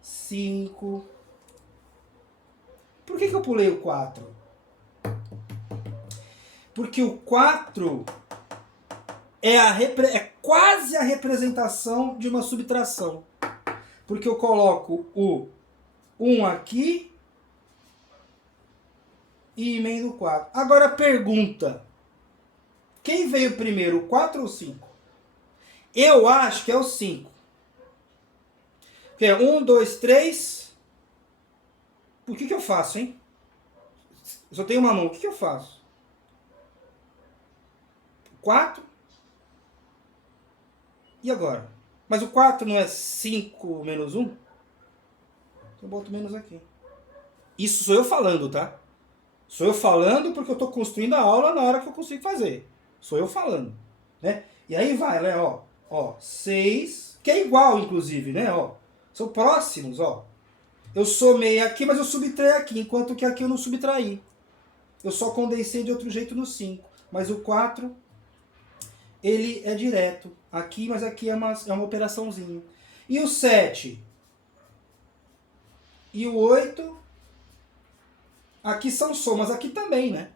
5. Por que eu pulei o 4? Porque o 4 é quase a representação de uma subtração. Porque eu coloco o 1 aqui e emendo o 4. Agora pergunta: quem veio primeiro, o 4 ou o 5? Eu acho que é o 5. Porque é 1, 2, 3. Por que eu faço, hein? Eu só tenho uma mão, o que eu faço? 4. E agora? Mas o 4 não é 5 menos 1? Eu boto menos aqui. Isso sou eu falando, tá? Sou eu falando porque eu estou construindo a aula na hora que eu consigo fazer. Sou eu falando, né? E aí vai, né? Ó, 6, que é igual, inclusive, né? Ó, são próximos, ó. Eu somei aqui, mas eu subtraí aqui, enquanto que aqui eu não subtraí. Eu só condensei de outro jeito no 5. Mas o 4, ele é direto. Aqui, mas aqui é uma operaçãozinha. E o 7? E o 8? Aqui são somas, aqui também, né?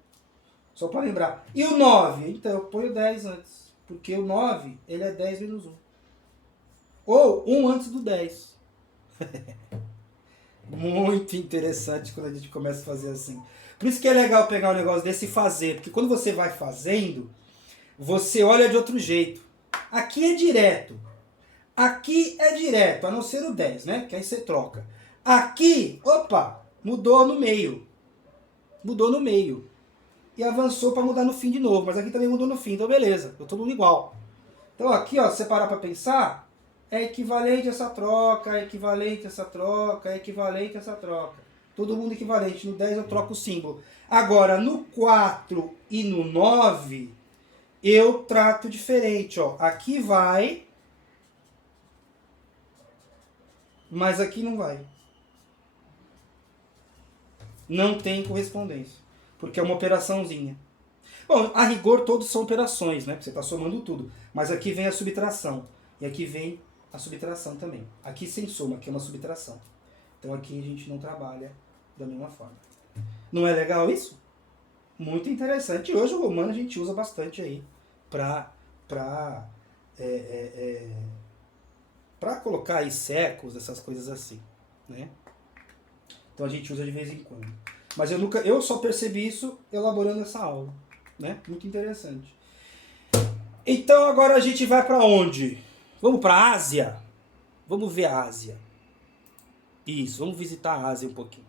Só para lembrar. E o 9? Então eu ponho 10 antes. Porque o 9, ele é 10 menos 1. Ou 1 antes do 10. Muito interessante quando a gente começa a fazer assim. Por isso que é legal pegar um negócio desse e fazer, porque quando você vai fazendo, você olha de outro jeito. Aqui é direto. Aqui é direto, a não ser o 10, né? Que aí você troca. Aqui, opa, mudou no meio. Mudou no meio. E avançou para mudar no fim de novo. Mas aqui também mudou no fim, então beleza. Tá todo mundo igual. Então aqui, ó, se você parar para pensar, é equivalente a essa troca, é equivalente a essa troca, é equivalente a essa troca. Todo mundo equivalente. No 10 eu troco o símbolo. Agora, no 4 e no 9, eu trato diferente, ó. Aqui vai, mas aqui não vai. Não tem correspondência, porque é uma operaçãozinha. Bom, a rigor todos são operações, né? Você está somando tudo. Mas aqui vem a subtração. E aqui vem a subtração também. Aqui sem soma, aqui é uma subtração. Então aqui a gente não trabalha da mesma forma. Não é legal isso? Muito interessante. E hoje o romano a gente usa bastante aí para colocar aí séculos, essas coisas assim, né? Então a gente usa de vez em quando. Mas eu só percebi isso elaborando essa aula, né? Muito interessante. Então agora a gente vai para onde? Vamos para a Ásia? Vamos ver a Ásia. Isso, vamos visitar a Ásia um pouquinho.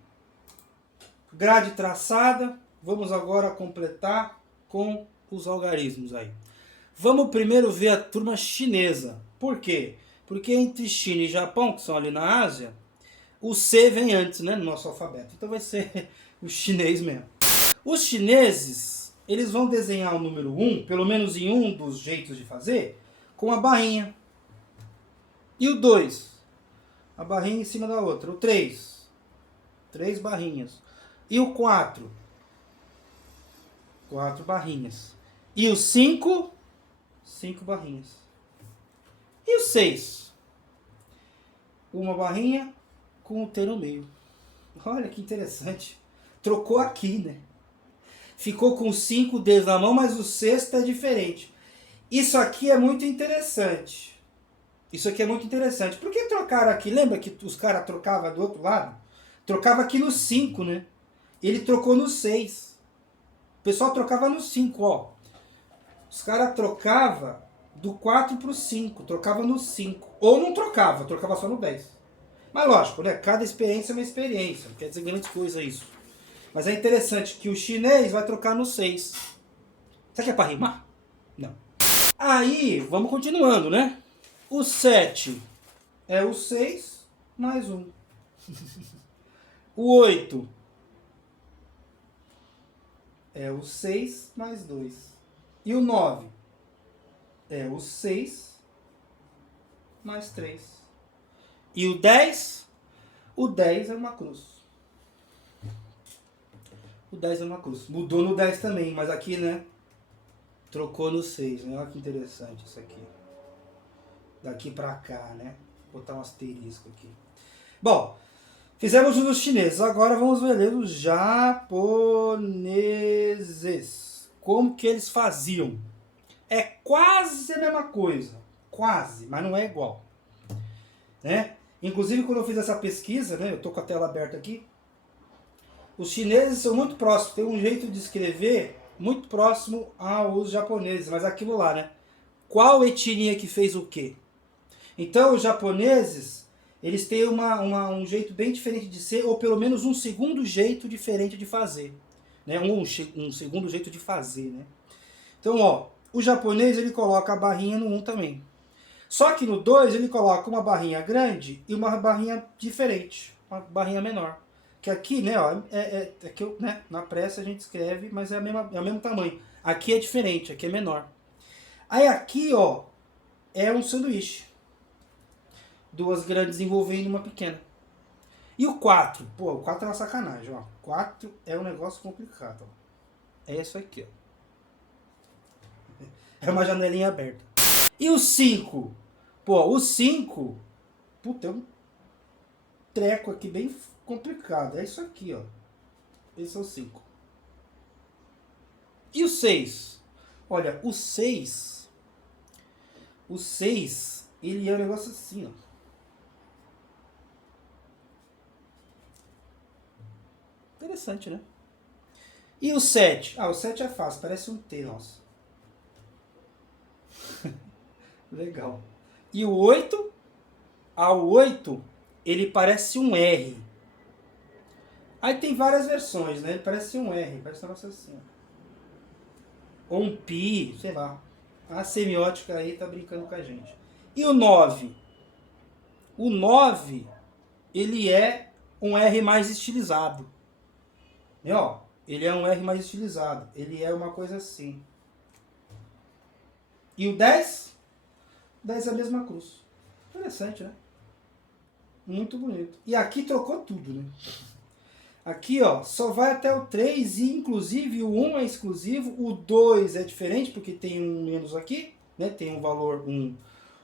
Grade traçada. Vamos agora completar com os algarismos aí. Vamos primeiro ver a turma chinesa. Por quê? Porque entre China e Japão, que são ali na Ásia, o C vem antes, né, no nosso alfabeto. Então vai ser o chinês mesmo. Os chineses, eles vão desenhar o número 1, pelo menos em um dos jeitos de fazer, com a barrinha. E o 2? A barrinha em cima da outra. O 3? 3 barrinhas. E o 4? 4 barrinhas. E o 5? 5 barrinhas. E o 6? Uma barrinha com o T no meio. Olha que interessante. Trocou aqui, né? Ficou com 5 dedos na mão, mas o sexto é diferente. Isso aqui é muito interessante. Isso aqui é muito interessante. Por que trocaram aqui? Lembra que os caras trocavam do outro lado? Trocava aqui no 5, né? Ele trocou no 6. O pessoal trocava no 5, ó. Os caras trocavam do 4 pro 5. Trocava no 5. Ou não trocava, trocava só no 10. Mas lógico, né? Cada experiência é uma experiência. Não quer dizer grande coisa isso. Mas é interessante que o chinês vai trocar no 6. Será que é para rimar? Não. Aí, vamos continuando, né? O 7 é o 6 mais 1. O 8 é o 6 mais 2. E o 9 é o 6 mais 3. E o 10? O 10 é uma cruz. O 10 é uma cruz. Mudou no 10 também, mas aqui, né? Trocou no 6, né? Olha que interessante isso aqui. Daqui pra cá, né? Vou botar um asterisco aqui. Bom, fizemos os chineses. Agora vamos ver os japoneses. Como que eles faziam? É quase a mesma coisa. Quase, mas não é igual. Né? Inclusive, quando eu fiz essa pesquisa, né? Eu tô com a tela aberta aqui. Os chineses são muito próximos. Tem um jeito de escrever muito próximo aos japoneses. Mas aquilo lá, né? Qual etnia que fez o quê? Então, os japoneses, eles têm um jeito bem diferente de ser, ou pelo menos um segundo jeito diferente de fazer. Né? Um segundo jeito de fazer, né? Então, ó, o japonês, ele coloca a barrinha no 1 também. Só que no 2, ele coloca uma barrinha grande e uma barrinha diferente, uma barrinha menor. Que aqui, né, ó, que né, na pressa a gente escreve, mas é o mesmo tamanho. Aqui é diferente, aqui é menor. Aí aqui, ó, é um sanduíche. Duas grandes envolvendo uma pequena. E o 4? Pô, o 4 é uma sacanagem, ó. 4 é um negócio complicado, ó. É isso aqui, ó. É uma janelinha aberta. E o 5? Pô, o 5... Puta, é um treco aqui bem complicado. É isso aqui, ó. Esse é o 5. E o 6? Olha, o 6... O 6, ele é um negócio assim, ó. Interessante, né? E o 7? Ah, o 7 é fácil, parece um T, nossa. Legal. E o 8? Ah, o 8, ele parece um R. Aí tem várias versões, né? Ele parece um R, parece um negócio assim. Ou um pi, sei lá. A semiótica aí tá brincando com a gente. E o 9? O 9, ele é um R mais estilizado. E, ó, ele é um R mais estilizado. Ele é uma coisa assim. E o 10? O 10 é a mesma cruz. Interessante, né? Muito bonito. E aqui trocou tudo, né? Aqui, ó, só vai até o 3 e inclusive o 1 é exclusivo, o 2 é diferente porque tem um menos aqui, né? Tem um valor,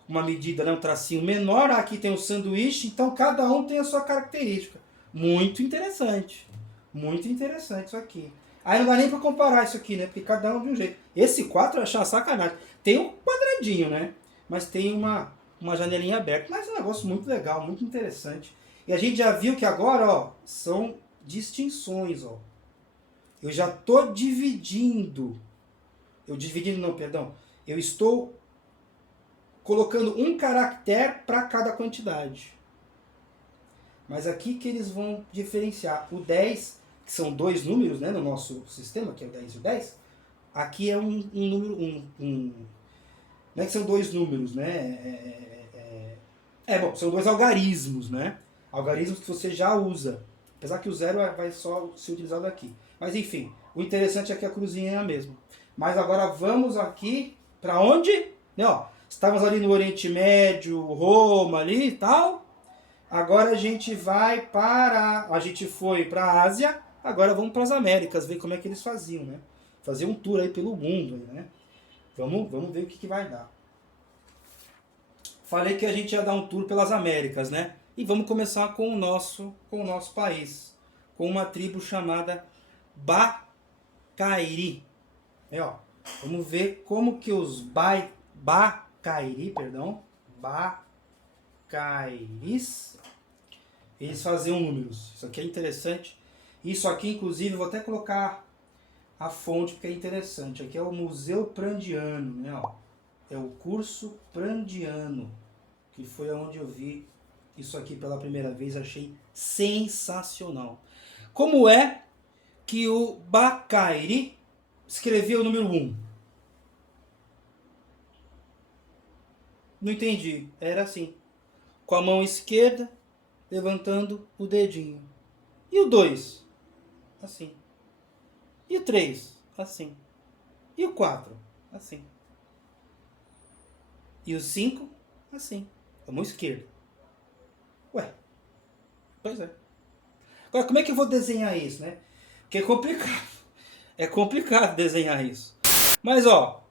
uma medida, né? Um tracinho menor, aqui tem um sanduíche, então cada um tem a sua característica. Muito interessante. Muito interessante isso aqui. Aí não dá nem pra comparar isso aqui, né? Porque cada um de um jeito. Esse 4 eu achei uma sacanagem. Tem um quadradinho, né? Mas tem uma janelinha aberta. Mas é um negócio muito legal, muito interessante. E a gente já viu que agora, ó, são distinções, ó. Eu já tô dividindo. Dividindo não, perdão. Eu estou colocando um caractere para cada quantidade. Mas aqui que eles vão diferenciar. O 10, que são dois números, né, no nosso sistema, que é o 10 e o 10, aqui é um número, não é que são dois números, né? Bom, são dois algarismos, né? Algarismos que você já usa. Apesar que o 0 vai só ser utilizado aqui. Mas enfim, o interessante é que a cruzinha é a mesma. Mas agora vamos aqui para onde? Né, ó, estávamos ali no Oriente Médio, Roma ali e tal. Agora a gente vai para... A gente foi para a Ásia, agora vamos para as Américas, ver como é que eles faziam, né? Fazer um tour aí pelo mundo, né? Vamos ver o que vai dar. Falei que a gente ia dar um tour pelas Américas, né? E vamos começar com o nosso país, com uma tribo chamada Bacairi. Ó, vamos ver como que os Bacairis, eles faziam números. Isso aqui é interessante. Isso aqui, inclusive, eu vou até colocar a fonte porque é interessante. Aqui é o Museu Prandiano, né? Ó, é o curso Prandiano, que foi onde eu vi isso aqui pela primeira vez, achei sensacional. Como é que o Bacairi escreveu o número 1? Não entendi. Era assim. Com a mão esquerda, levantando o dedinho. E o 2? Assim. E o 3? Assim. E o 4? Assim. E o 5? Assim. Com a mão esquerda. Ué. Pois é. Agora, como é que eu vou desenhar isso, né? Porque é complicado. É complicado desenhar isso. Mas, ó,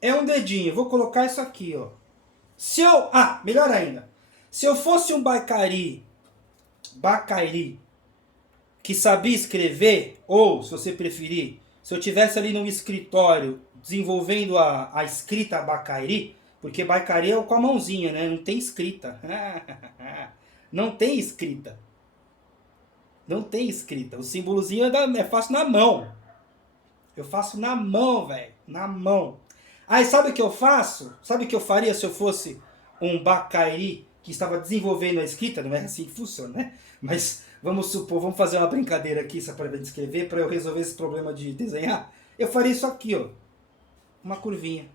é um dedinho. Eu vou colocar isso aqui, ó. Melhor ainda. Se eu fosse um Bacairi, que sabia escrever, ou, se você preferir, se eu tivesse ali no escritório desenvolvendo a escrita Bacairi, porque Bacairi é com a mãozinha, né? Não tem escrita. Não tem escrita. Não tem escrita. O símbolozinho é fácil na mão. Eu faço na mão, velho. Na mão. Aí sabe o que eu faço? Sabe o que eu faria se eu fosse um Bacairi que estava desenvolvendo a escrita? Não é assim que funciona, né? Mas vamos supor, vamos fazer uma brincadeira aqui, só para descrever, para eu resolver esse problema de desenhar. Eu faria isso aqui, ó. Uma curvinha.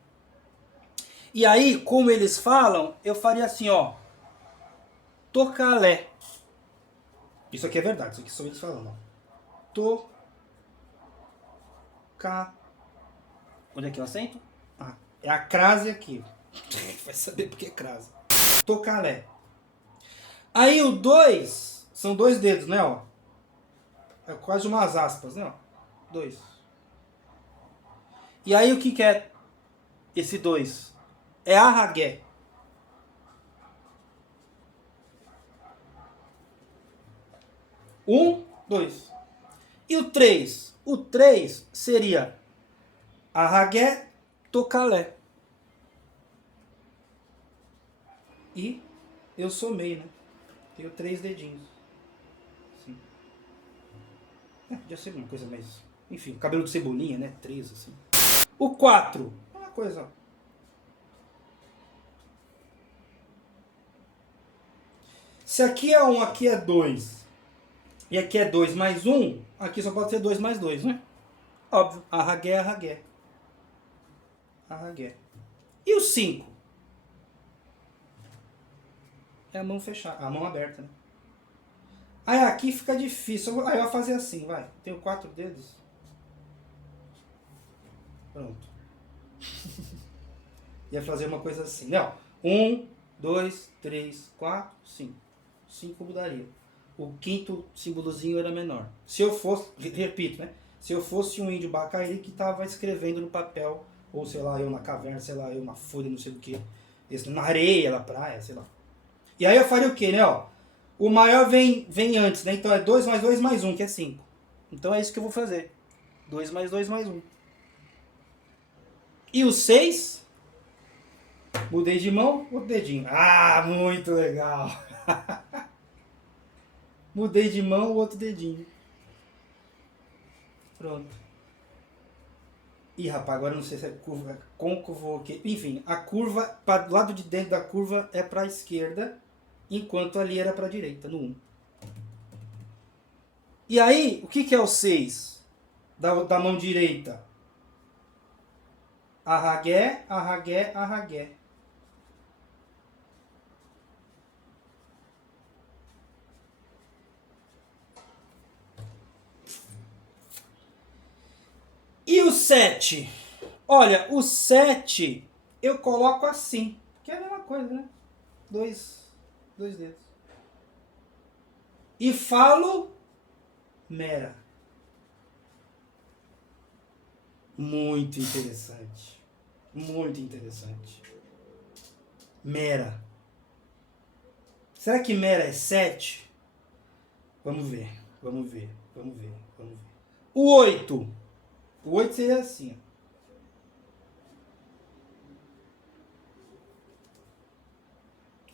E aí, como eles falam, eu faria assim, ó. Tocalé. Isso aqui é verdade, isso aqui são eles falando, ó. Onde é que eu acento? É a crase aqui. Vai saber porque é crase. Tocalé. Aí o 2, são dois dedos, né, ó. É quase umas aspas, né, ó. 2. E aí o que é esse 2? É arragué. 1, 2. E o 3? O 3 seria arragué, tocalé. E eu somei, né? Tenho 3 dedinhos. Assim. Podia ser uma coisa mais Enfim, cabelo de cebolinha, né? 3, assim. O 4. Uma coisa, ó. Se aqui é 1, aqui é 2, e aqui é 2 mais 1, aqui só pode ser 2 mais 2, né? Óbvio. Arragué, arragué. Arragué. E o 5? É a mão fechada, a mão aberta, né? Aí aqui fica difícil. Aí eu vou fazer assim, vai. Tenho 4 dedos. Pronto. Ia fazer uma coisa assim. Não. 1, 2, 3, 4, 5. 5 mudaria. O quinto símbolozinho era menor. Se eu fosse, repito, né? Se eu fosse um índio Bacairi que estava escrevendo no papel, ou sei lá, eu na caverna, sei lá, eu na folha, não sei o que, na areia, na praia, sei lá. E aí eu faria o quê, né? Ó, o maior vem antes, né? Então é 2 mais 2 mais 1, que é 5. Então é isso que eu vou fazer. 2 mais 2 mais 1. E o 6, mudei de mão, outro dedinho. Ah, muito legal. Mudei de mão, outro dedinho. Pronto. Ih, rapaz, agora não sei se é curva, côncavo ou o quê. Enfim, a curva, para o lado de dentro da curva é para a esquerda, enquanto ali era para a direita, no 1. E aí, o que é o 6 da mão direita? Arragué, arragué, arragué. E o 7? Olha, o 7 eu coloco assim, que é a mesma coisa, né? Dois dedos. E falo mera. Muito interessante. Muito interessante. Mera. Será que mera é 7? Vamos ver. Vamos ver. Vamos ver. Vamos ver. O 8. O 8 seria assim.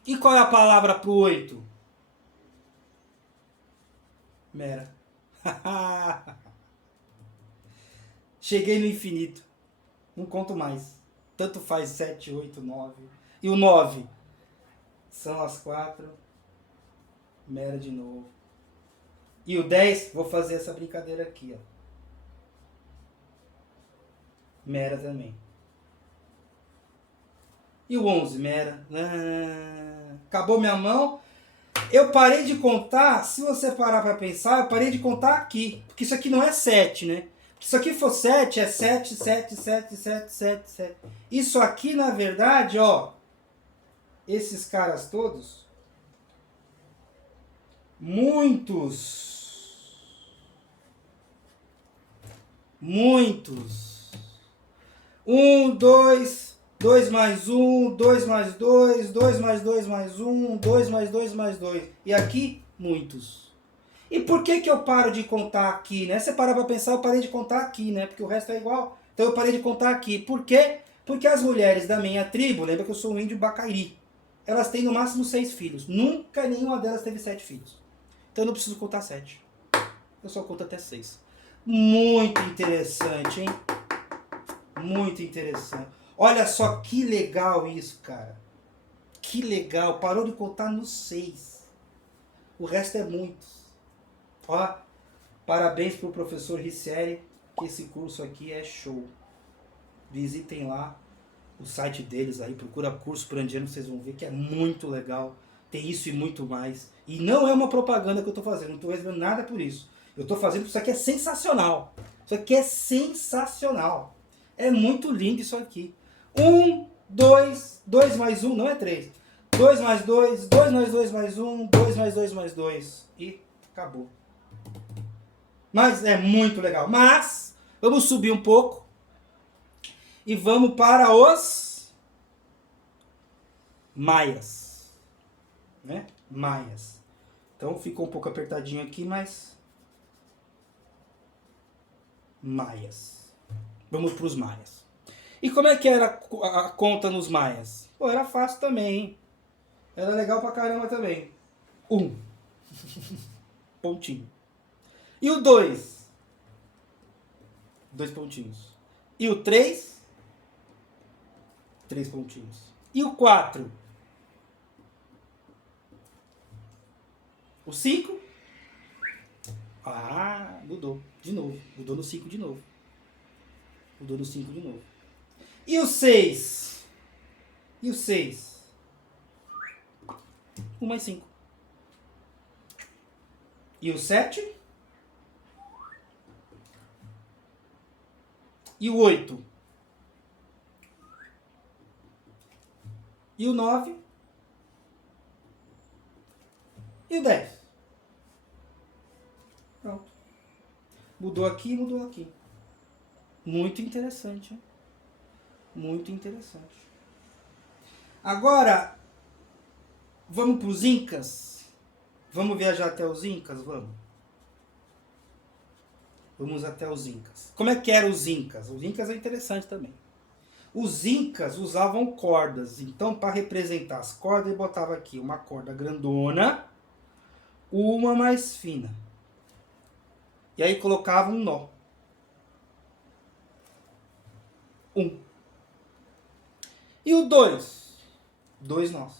E qual é a palavra pro 8? Mera. Cheguei no infinito. Não conto mais. Tanto faz 7, 8, 9. E o 9? São as 4. Mera de novo. E o 10? Vou fazer essa brincadeira aqui, ó. Mera também. E o 11? Mera. Acabou minha mão. Eu parei de contar, se você parar para pensar, eu parei de contar aqui. Porque isso aqui não é 7, né? Se isso aqui for 7, é 7, 7, 7, 7, 7, 7. Isso aqui, na verdade, ó, esses caras todos, muitos. 1, 2, 2 mais 1, 2 mais 2, 2 mais 2 mais 1, 2 mais 2 mais 2. E aqui, muitos. E por que eu paro de contar aqui, né? Você parar para pensar, eu parei de contar aqui, né? Porque o resto é igual. Então eu parei de contar aqui. Por quê? Porque as mulheres da minha tribo, lembra que eu sou um índio Bacairi, elas têm no máximo 6 filhos. Nunca nenhuma delas teve 7 filhos. Então eu não preciso contar 7. Eu só conto até 6. Muito interessante, hein? Muito interessante. Olha só que legal isso, cara. Que legal. Parou de contar no 6. O resto é muitos. Ó, parabéns pro professor Ricieri, que esse curso aqui é show. Visitem lá o site deles aí, procura curso prandiano, vocês vão ver que é muito legal. Tem isso e muito mais. E não é uma propaganda que eu tô fazendo, não tô recebendo nada por isso. Eu tô fazendo porque isso aqui é sensacional. Isso aqui é sensacional. É muito lindo isso aqui. 1, 2, 2 mais 1, não é 3. 2 mais 2, 2 mais 2 mais 1, 2 mais 2 mais 2. E acabou. Mas é muito legal. Mas, vamos subir um pouco. E vamos para os maias. Né? Maias. Então ficou um pouco apertadinho aqui, mas... Maias. Vamos para os maias. E como é que era a conta nos maias? Pô, era fácil também, hein? Era legal pra caramba também. 1. Pontinho. E o 2? 2 pontinhos. E o 3, 3 pontinhos. E o 4? O 5? Ah, mudou. De novo. Mudou no 5 de novo. Mudou no 5 de novo. E o 6? E o 6? 1 mais 5. E o 7? E o 8? E o 9? E o 10? Pronto. Mudou aqui e mudou aqui. Muito interessante, hein? Muito interessante. Agora, vamos para os Incas? Vamos viajar até os Incas? Vamos. Vamos até os Incas. Como é que eram os Incas? Os Incas é interessante também. Os Incas usavam cordas. Então, para representar as cordas, ele botava aqui uma corda grandona, uma mais fina. E aí colocava um nó. 1. E o 2? 2 nós.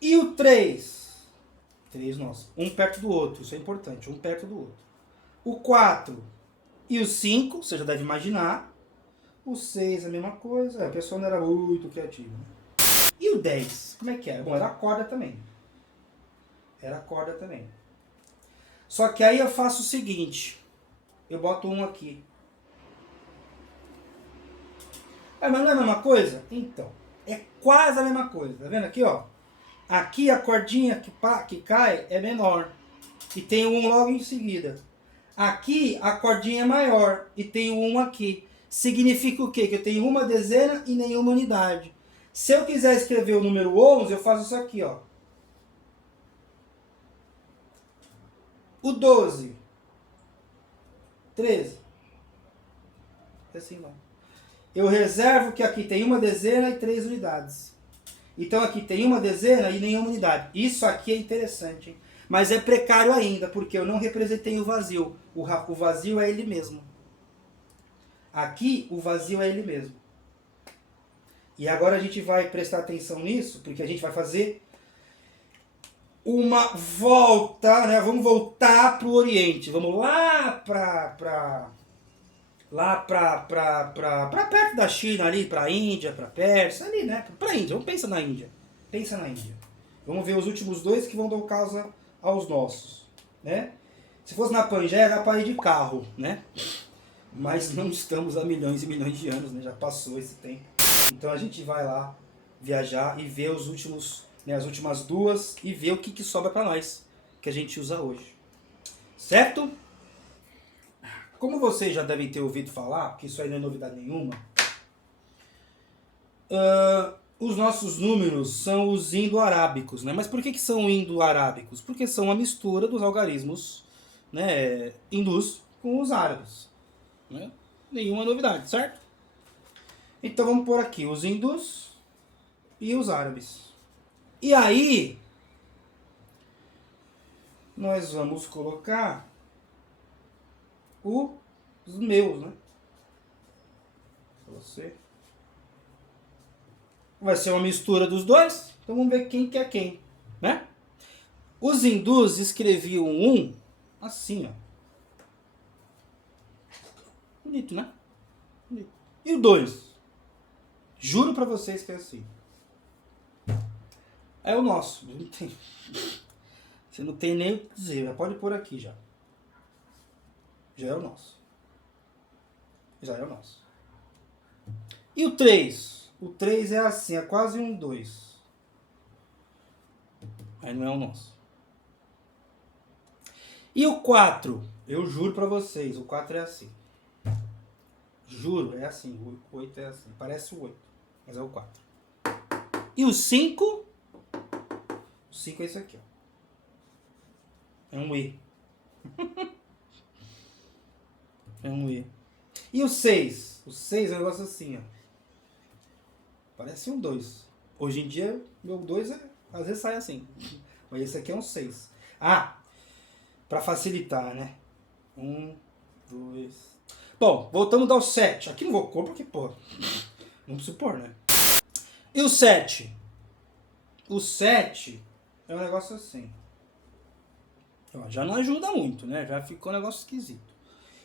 E o 3? 3 nós. Um perto do outro. Isso é importante. Um perto do outro. O 4 e o 5, você já deve imaginar. O 6 a mesma coisa. A pessoa não era muito criativa. Né? E o 10? Como é que era? Bom, era a corda também. Era a corda também. Só que aí eu faço o seguinte. Eu boto um aqui. Mas não é a mesma coisa? Então, é quase a mesma coisa. Tá vendo aqui, ó? Aqui a cordinha que cai é menor. E tem um logo em seguida. Aqui a cordinha é maior. E tem um aqui. Significa o quê? Que eu tenho uma dezena e nenhuma unidade. Se eu quiser escrever o número 11, eu faço isso aqui, ó. O 12. 13. Assim vai. Eu reservo que aqui tem uma dezena e 3 unidades. Então aqui tem uma dezena e nenhuma unidade. Isso aqui é interessante, hein? Mas é precário ainda, porque eu não representei o vazio. O vazio é ele mesmo. Aqui o vazio é ele mesmo. E agora a gente vai prestar atenção nisso, porque a gente vai fazer uma volta, né? Vamos voltar para o Oriente. Vamos lá para perto da China ali, para a Índia, para a Pérsia, ali, né? Para a Índia, vamos pensar na Índia. Pensa na Índia. Vamos ver os últimos 2 que vão dar causa aos nossos, né? Se fosse na Pangeia, dá para ir de carro, né? Mas não estamos há milhões e milhões de anos, né? Já passou esse tempo. Então a gente vai lá viajar e ver os últimos, né, as últimas 2 e ver o que sobra para nós, que a gente usa hoje. Certo? Como vocês já devem ter ouvido falar, porque isso aí não é novidade nenhuma, os nossos números são os indo-arábicos, né? Mas por que são indo-arábicos? Porque são uma mistura dos algarismos, né, hindus com os árabes. Né? Nenhuma novidade, certo? Então vamos pôr aqui os hindus e os árabes. E aí, nós vamos colocar os meus, né? Você. Vai ser uma mistura dos dois. Então vamos ver quem que é quem, né? Os hindus escreviam um assim, ó. Bonito, né? Bonito. E o 2? Juro pra vocês que é assim. É o nosso. Você não tem nem o que dizer. Já pode pôr aqui já. Já é o nosso. Já é o nosso. E o 3? O 3 é assim, é quase um 2. Aí não é o nosso. E o 4? Eu juro pra vocês, o 4 é assim. Juro, é assim. O 8 é assim. Parece o 8, mas é o 4. E o 5? O 5 é isso aqui, ó. É um E. É um E. E o 6? O 6 é um negócio assim, ó. Parece um 2. Hoje em dia, meu 2 às vezes sai assim. Mas esse aqui é um 6. Ah, pra facilitar, né? 1, 2. Bom, voltamos ao 7. Aqui não vou pôr porque, pô, não preciso pôr, né? E o 7? O 7 é um negócio assim. Já não ajuda muito, né? Já ficou um negócio esquisito.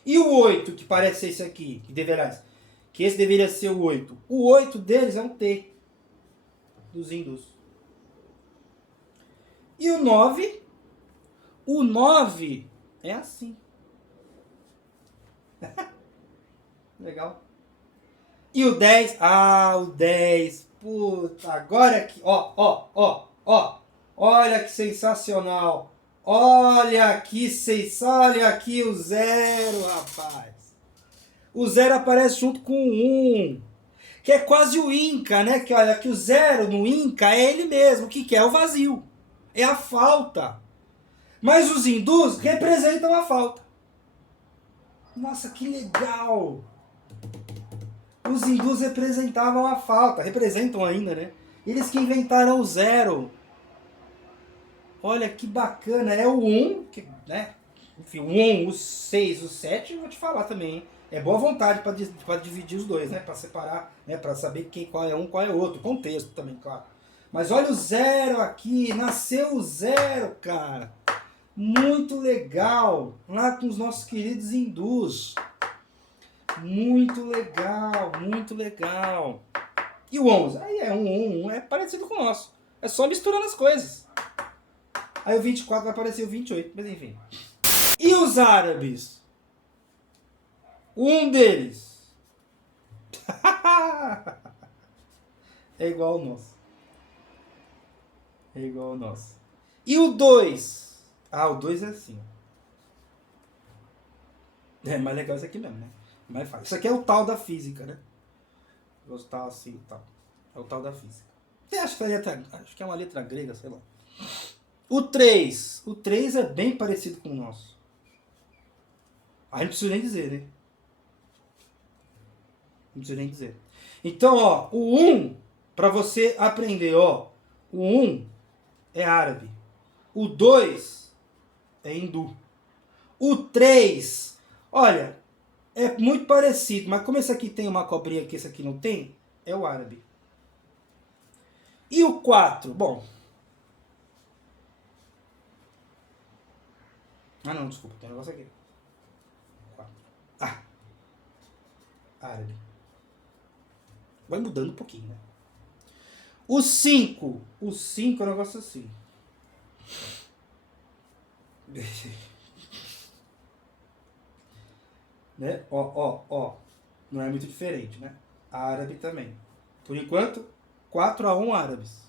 E o 8, que parece ser esse aqui, que esse deveria ser o 8. O 8 deles é um T, dos hindus. E o 9? O 9 é assim. Legal. E o 10? Ah, o 10. Puta, agora que... Ó. Olha que sensacional. Olha aqui o 0, rapaz. O 0 aparece junto com o 1. Que é quase o Inca, né? Que olha que o 0 no Inca é ele mesmo. O que é? O vazio. É a falta. Mas os hindus representam a falta. Nossa, que legal. Os hindus representavam a falta. Representam ainda, né? Eles que inventaram o 0. Olha que bacana. É o 1, né? Enfim, o 1, o 6, o 7, eu vou te falar também, hein? É boa vontade para dividir os dois, né? Para separar, né? Para saber qual é um, qual é outro. Contexto também, claro. Mas olha o 0 aqui. Nasceu o 0, cara. Muito legal. Lá com os nossos queridos hindus. Muito legal, muito legal. E o 11? Aí é um é parecido com o nosso. É só misturando as coisas. Aí o 24 vai aparecer o 28, mas enfim. E os árabes? Um deles é igual ao nosso. É igual ao nosso. E o 2? Ah, o 2 é assim. É mais legal isso aqui mesmo, né? Mais fácil. Isso aqui é o tal da física, né? Gostar assim e tal. É o tal da física. Acho que é uma letra grega, sei lá. O 3. O 3 é bem parecido com o nosso. Aí não preciso nem dizer, né? Não preciso nem dizer. Então, ó, o 1, para você aprender, ó, o 1 é árabe. O 2 é hindu. O 3, olha, é muito parecido, mas como esse aqui tem uma cobrinha que esse aqui não tem, é o árabe. E o 4, bom. Ah não, desculpa, tem um negócio aqui. 4. Ah, árabe. Vai mudando um pouquinho, né? O 5. O 5 é um negócio assim. Né? Ó. Não é muito diferente, né? Árabe também. Por enquanto, 4-1 árabes.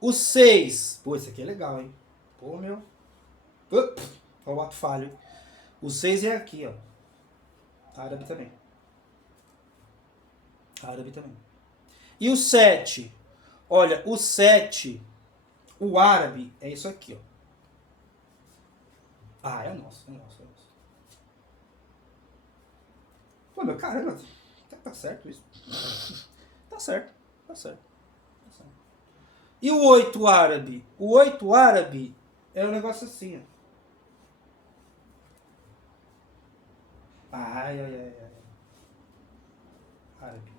O 6. Pô, esse aqui é legal, hein? Pô, meu. Olha o ato falho. O 6 é aqui, ó. Árabe também. Árabe também. E o 7? Olha, o 7, o árabe é isso aqui, ó. Ah, é nosso. Pô, meu caramba, tá certo isso. Tá certo. E o 8 árabe? O 8 árabe é um negócio assim, ó. Ai. Árabe.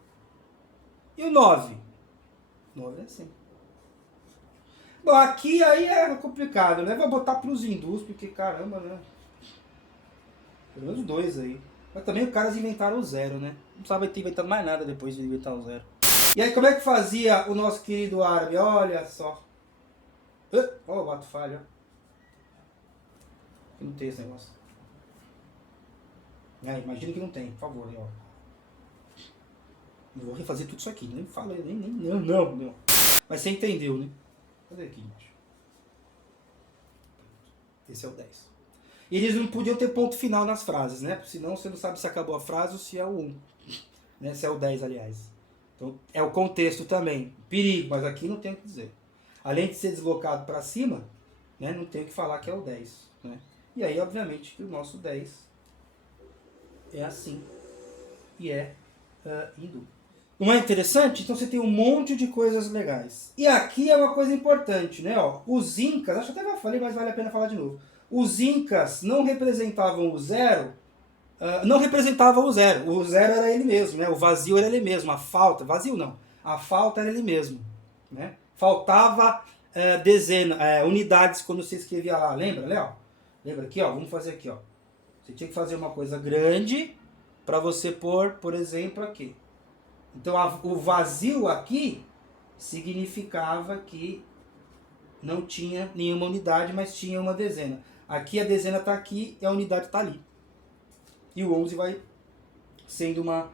E o 9? 9 é assim. Bom, aqui aí é complicado, né? Vou botar pros hindus, porque caramba, né? Pelo menos 2 aí. Mas também os caras inventaram o 0, né? Não sabe ter inventado mais nada depois de inventar o 0. E aí, como é que fazia o nosso querido árabe? Olha só. Ó, o bato falho, ó. Não tem esse negócio. Imagina que não tem, por favor, aí, ó. Não vou refazer tudo isso aqui, nem fala, não. Mas você entendeu, né? Cadê aqui embaixo? Esse é o 10. E eles não podiam ter ponto final nas frases, né? Senão você não sabe se acabou a frase ou se é o 1. Né? Se é o 10, aliás. Então, é o contexto também. Perigo, mas aqui não tem o que dizer. Além de ser deslocado para cima, né, não tem o que falar que é o 10. Né? E aí, obviamente, que o nosso 10 é assim. E é hindu. Não é interessante? Então você tem um monte de coisas legais. E aqui é uma coisa importante, né? Ó, os incas, acho que até já falei, mas vale a pena falar de novo. Os incas não representavam o 0 não representava o zero. O zero era ele mesmo, né? O vazio era ele mesmo. A falta, vazio não. A falta era ele mesmo, né? Faltava unidades quando você escrevia lá. Lembra, Léo? Lembra aqui, ó? Vamos fazer aqui, ó. Você tinha que fazer uma coisa grande para você pôr, por exemplo, aqui. Então o vazio aqui significava que não tinha nenhuma unidade, mas tinha uma dezena. Aqui a dezena está aqui e a unidade está ali. E o 11 vai sendo uma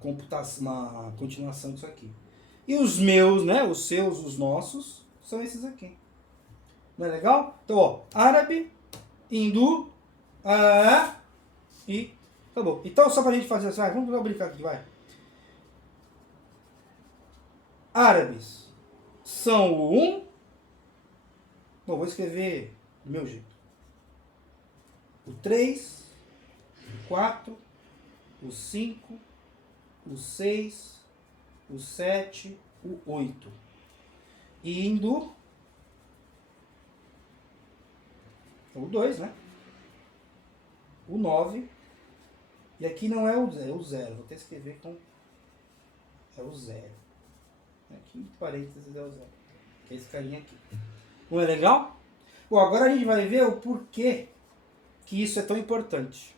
computação, uma continuação disso aqui. E os meus, né, os seus, os nossos, são esses aqui. Não é legal? Então, ó, árabe, hindu, e acabou. Então, só pra gente fazer assim, vamos brincar aqui, vai. Árabes são o 1. Bom, vou escrever do meu jeito. O 3, o 4, o 5, o 6, o 7, o 8. E hindu, o 2, né? O 9. E aqui não é o 0, é o 0. Vou até escrever com... É o 0. Aqui entre parênteses é o 0. Que é esse carinha aqui. Não é legal? Bom, agora a gente vai ver o porquê que isso é tão importante,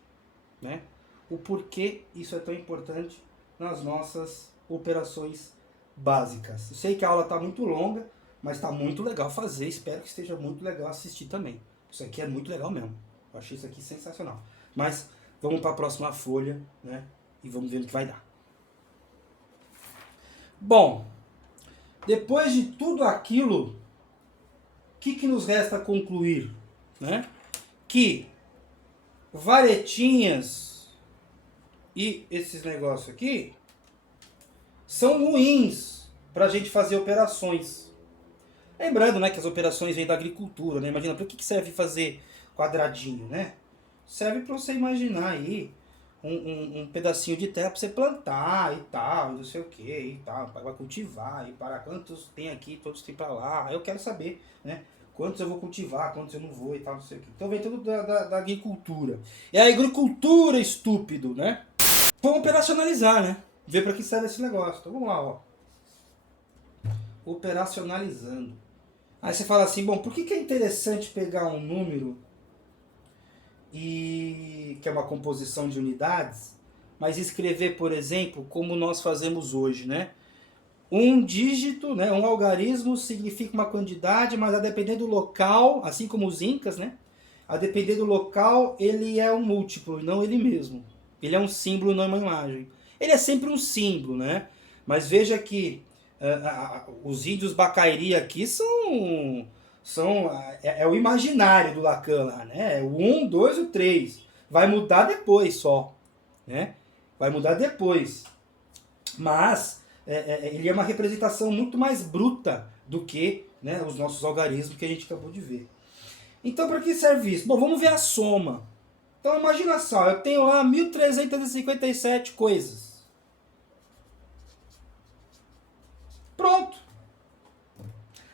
né? O porquê isso é tão importante nas nossas operações básicas. Eu sei que a aula está muito longa, mas está muito legal fazer. Espero que esteja muito legal assistir também. Isso aqui é muito legal mesmo. Eu achei isso aqui sensacional. Mas vamos para a próxima folha, né? E vamos ver o que vai dar. Bom, depois de tudo aquilo, o que nos resta concluir, né? Que varetinhas e esses negócios aqui são ruins para a gente fazer operações. Lembrando, né, que as operações vêm da agricultura, né? Imagina, para que serve fazer quadradinho, né? Serve para você imaginar aí um pedacinho de terra para você plantar e tal, não sei o que e tal, para cultivar e para quantos tem aqui, todos tem para lá. Eu quero saber, né? Quantos eu vou cultivar, quantos eu não vou e tal, não sei o que. Então vem tudo da agricultura. É a agricultura, estúpido, né? Vamos operacionalizar, né? Ver para que serve esse negócio. Então vamos lá, ó. Operacionalizando. Aí você fala assim, bom, por que é interessante pegar um número que é uma composição de unidades, mas escrever, por exemplo, como nós fazemos hoje, né? Um dígito, né, um algarismo significa uma quantidade, mas a depender do local, assim como os incas, né? A depender do local, ele é um múltiplo, não ele mesmo. Ele é um símbolo, não uma imagem. Ele é sempre um símbolo, né? Mas veja que os índios Bacairi aqui é o imaginário do Lacan lá, né? É o 1, 2 e o 3. Vai mudar depois só, né? Vai mudar depois. Mas ele é uma representação muito mais bruta do que, né, os nossos algarismos que a gente acabou de ver. Então, para que serve isso? Bom, vamos ver a soma. Então, imagina só, eu tenho lá 1357 coisas. Pronto.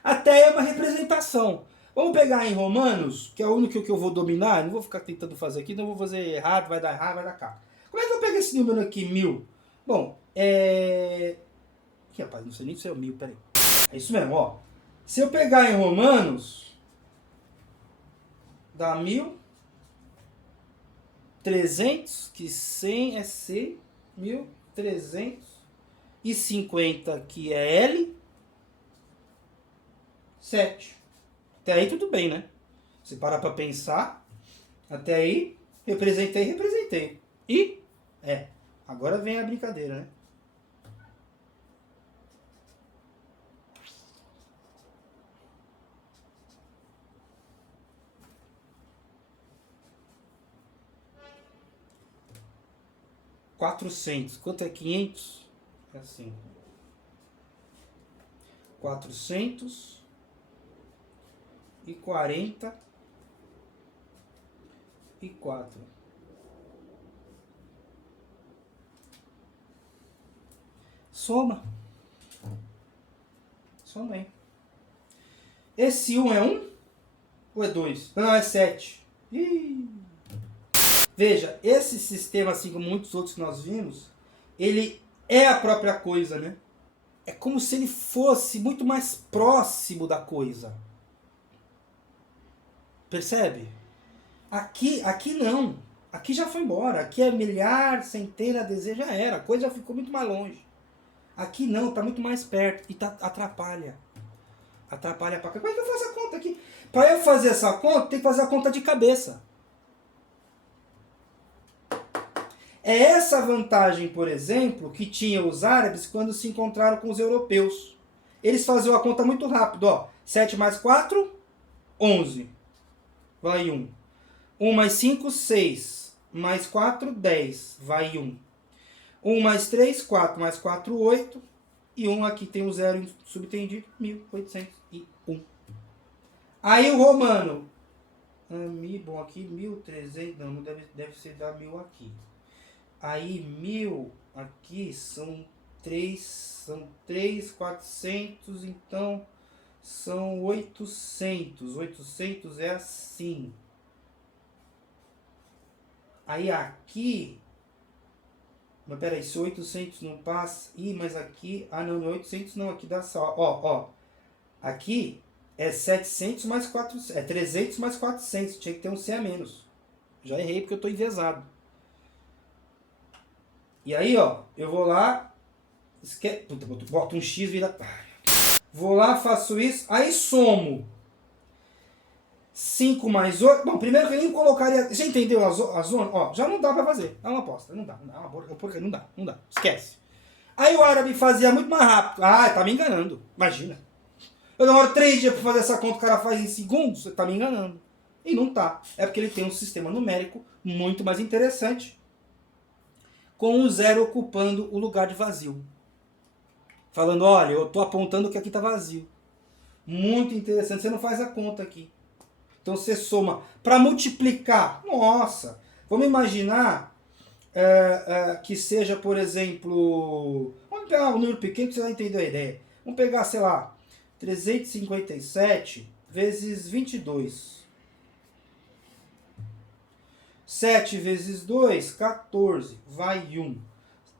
Até é uma representação. Vamos pegar em Romanos, que é o único que eu vou dominar. Não vou ficar tentando fazer aqui, não vou fazer errado, vai dar errado, vai dar cá. Como é que eu pego esse número aqui, 1000? Bom, Aqui, rapaz, não sei nem se é o 1000, peraí. É isso mesmo, ó. Se eu pegar em Romanos, dá 1300, que 100 é C, 1350, que é L, 7. Até aí tudo bem, né? Você parar pra pensar, até aí, representei. E, agora vem a brincadeira, né? $400. Quanto é 500? É assim. 444. Soma. Soma aí. Esse 1 é 1? Ou é 2? Não, é 7. Ih. Veja, esse sistema, assim como muitos outros que nós vimos, ele é a própria coisa, né? É como se ele fosse muito mais próximo da coisa. Percebe? Aqui não. Aqui já foi embora. Aqui é milhar, centena, dezenas, já era. A coisa já ficou muito mais longe. Aqui não, está muito mais perto. E atrapalha. Atrapalha pra cá. Como é que eu faço a conta aqui? Para eu fazer essa conta, tem que fazer a conta de cabeça. É essa vantagem, por exemplo, que tinham os árabes quando se encontraram com os europeus. Eles faziam a conta muito rápido. Ó. 7 mais 4, 11. Vai 1. 1 mais 5, 6. Mais 4, 10. Vai 1. 1 mais 3, 4. Mais 4, 8. E 1 aqui tem um zero subtendido, 1801. Aí o romano. Bom, aqui 1300. Não, deve ser dar 1000 aqui. Aí 1000 aqui são 400, então são 800. 800 é assim. Aí aqui, mas peraí, se 800 não passa, mas aqui, não, 800 não, aqui dá só, ó, aqui é 700 mais 400, é 300 mais 400, tinha que ter um C a menos. Já errei porque eu tô envezado. E aí, ó, eu vou lá, boto um X, vira... Vou lá, faço isso, aí somo. 5 mais 8... Bom, primeiro que eu nem colocaria... Já entendeu a zona? Ó, já não dá pra fazer. É uma aposta, não dá. Não dá. Esquece. Aí o árabe fazia muito mais rápido. Tá me enganando. Imagina. Eu demoro 3 dias pra fazer essa conta, o cara faz em segundos. Você tá me enganando. E não tá. É porque ele tem um sistema numérico muito mais interessante, com um zero ocupando o lugar de vazio. Falando, olha, eu estou apontando que aqui está vazio. Muito interessante, você não faz a conta aqui. Então você soma. Para multiplicar, nossa, vamos imaginar que seja, por exemplo, vamos pegar um número pequeno que você vai entender a ideia. Vamos pegar, sei lá, 357 vezes 22. 7 vezes 2, 14, vai 1.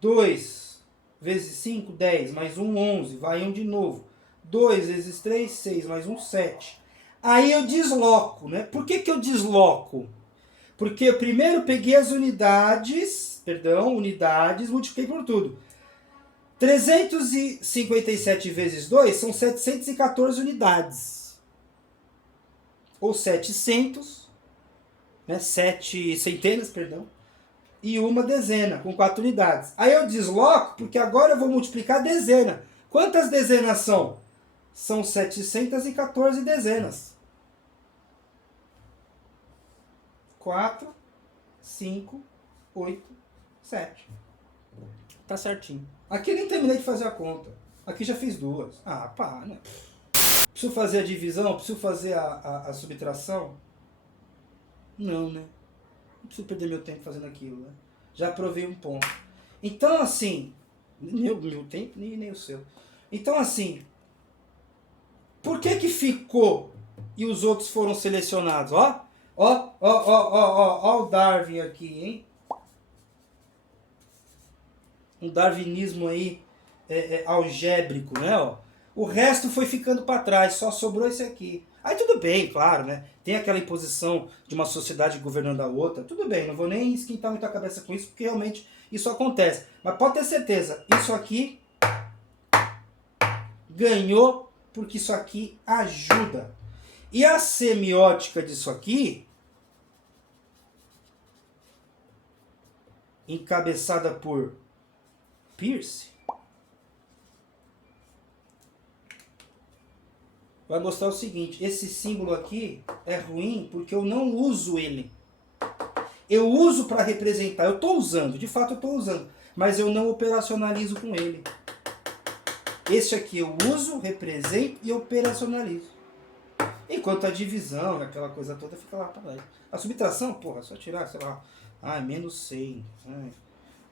2 vezes 5, 10, mais 1, 11, vai 1 de novo. 2 vezes 3, 6, mais 1, 7. Aí eu desloco, né? Por que eu desloco? Porque eu primeiro peguei as unidades, multipliquei por tudo. 357 vezes 2 são 714 unidades. Ou 700... 7 centenas, perdão, e uma dezena, com 4 unidades. Aí eu desloco, porque agora eu vou multiplicar a dezena. Quantas dezenas são? São 714 dezenas. 4, 5, 8, 7. Tá certinho. Aqui eu nem terminei de fazer a conta. Aqui já fiz 2. Pá, né? Preciso fazer a divisão? Preciso fazer a subtração? Não, né? Não preciso perder meu tempo fazendo aquilo, né? Já provei um ponto. Então, assim... Meu tempo nem o seu. Então, assim... Por que ficou e os outros foram selecionados? Ó o Darwin aqui, hein? Um darwinismo aí algébrico, né? Ó. O resto foi ficando para trás, só sobrou esse aqui. Aí tudo bem, claro, né? Tem aquela imposição de uma sociedade governando a outra. Tudo bem, não vou nem esquentar muito a cabeça com isso, porque realmente isso acontece. Mas pode ter certeza, isso aqui ganhou porque isso aqui ajuda. E a semiótica disso aqui, encabeçada por Peirce, vai mostrar o seguinte: esse símbolo aqui é ruim porque eu não uso ele. Eu uso para representar, eu estou usando, de fato eu estou usando, mas eu não operacionalizo com ele. Esse aqui eu uso, represento e operacionalizo. Enquanto a divisão, aquela coisa toda, fica lá para lá. A subtração, porra, é só tirar, sei lá, menos 100.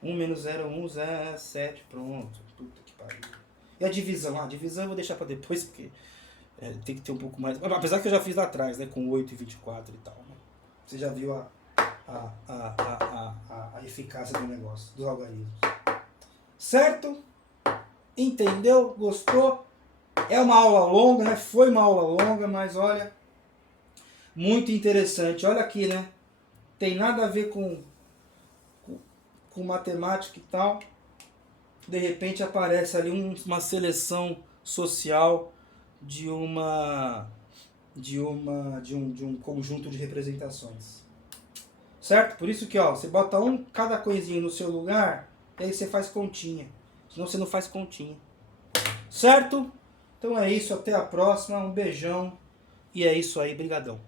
1 menos 0, 1, 0, 7, pronto. Puta que pariu. E a divisão? A divisão eu vou deixar para depois, porque tem que ter um pouco mais... Apesar que eu já fiz lá atrás, né, com 8 e 24 e tal. Né? Você já viu a a eficácia do negócio, dos algoritmos. Certo? Entendeu? Gostou? É uma aula longa, né? Foi uma aula longa, mas olha, muito interessante. Olha aqui, né? Tem nada a ver com matemática e tal. De repente aparece ali uma seleção social de um conjunto de representações. Certo? Por isso que, ó, você bota cada coisinha no seu lugar, e aí você faz continha. Senão você não faz continha. Certo? Então é isso, até a próxima, um beijão. E é isso aí, brigadão.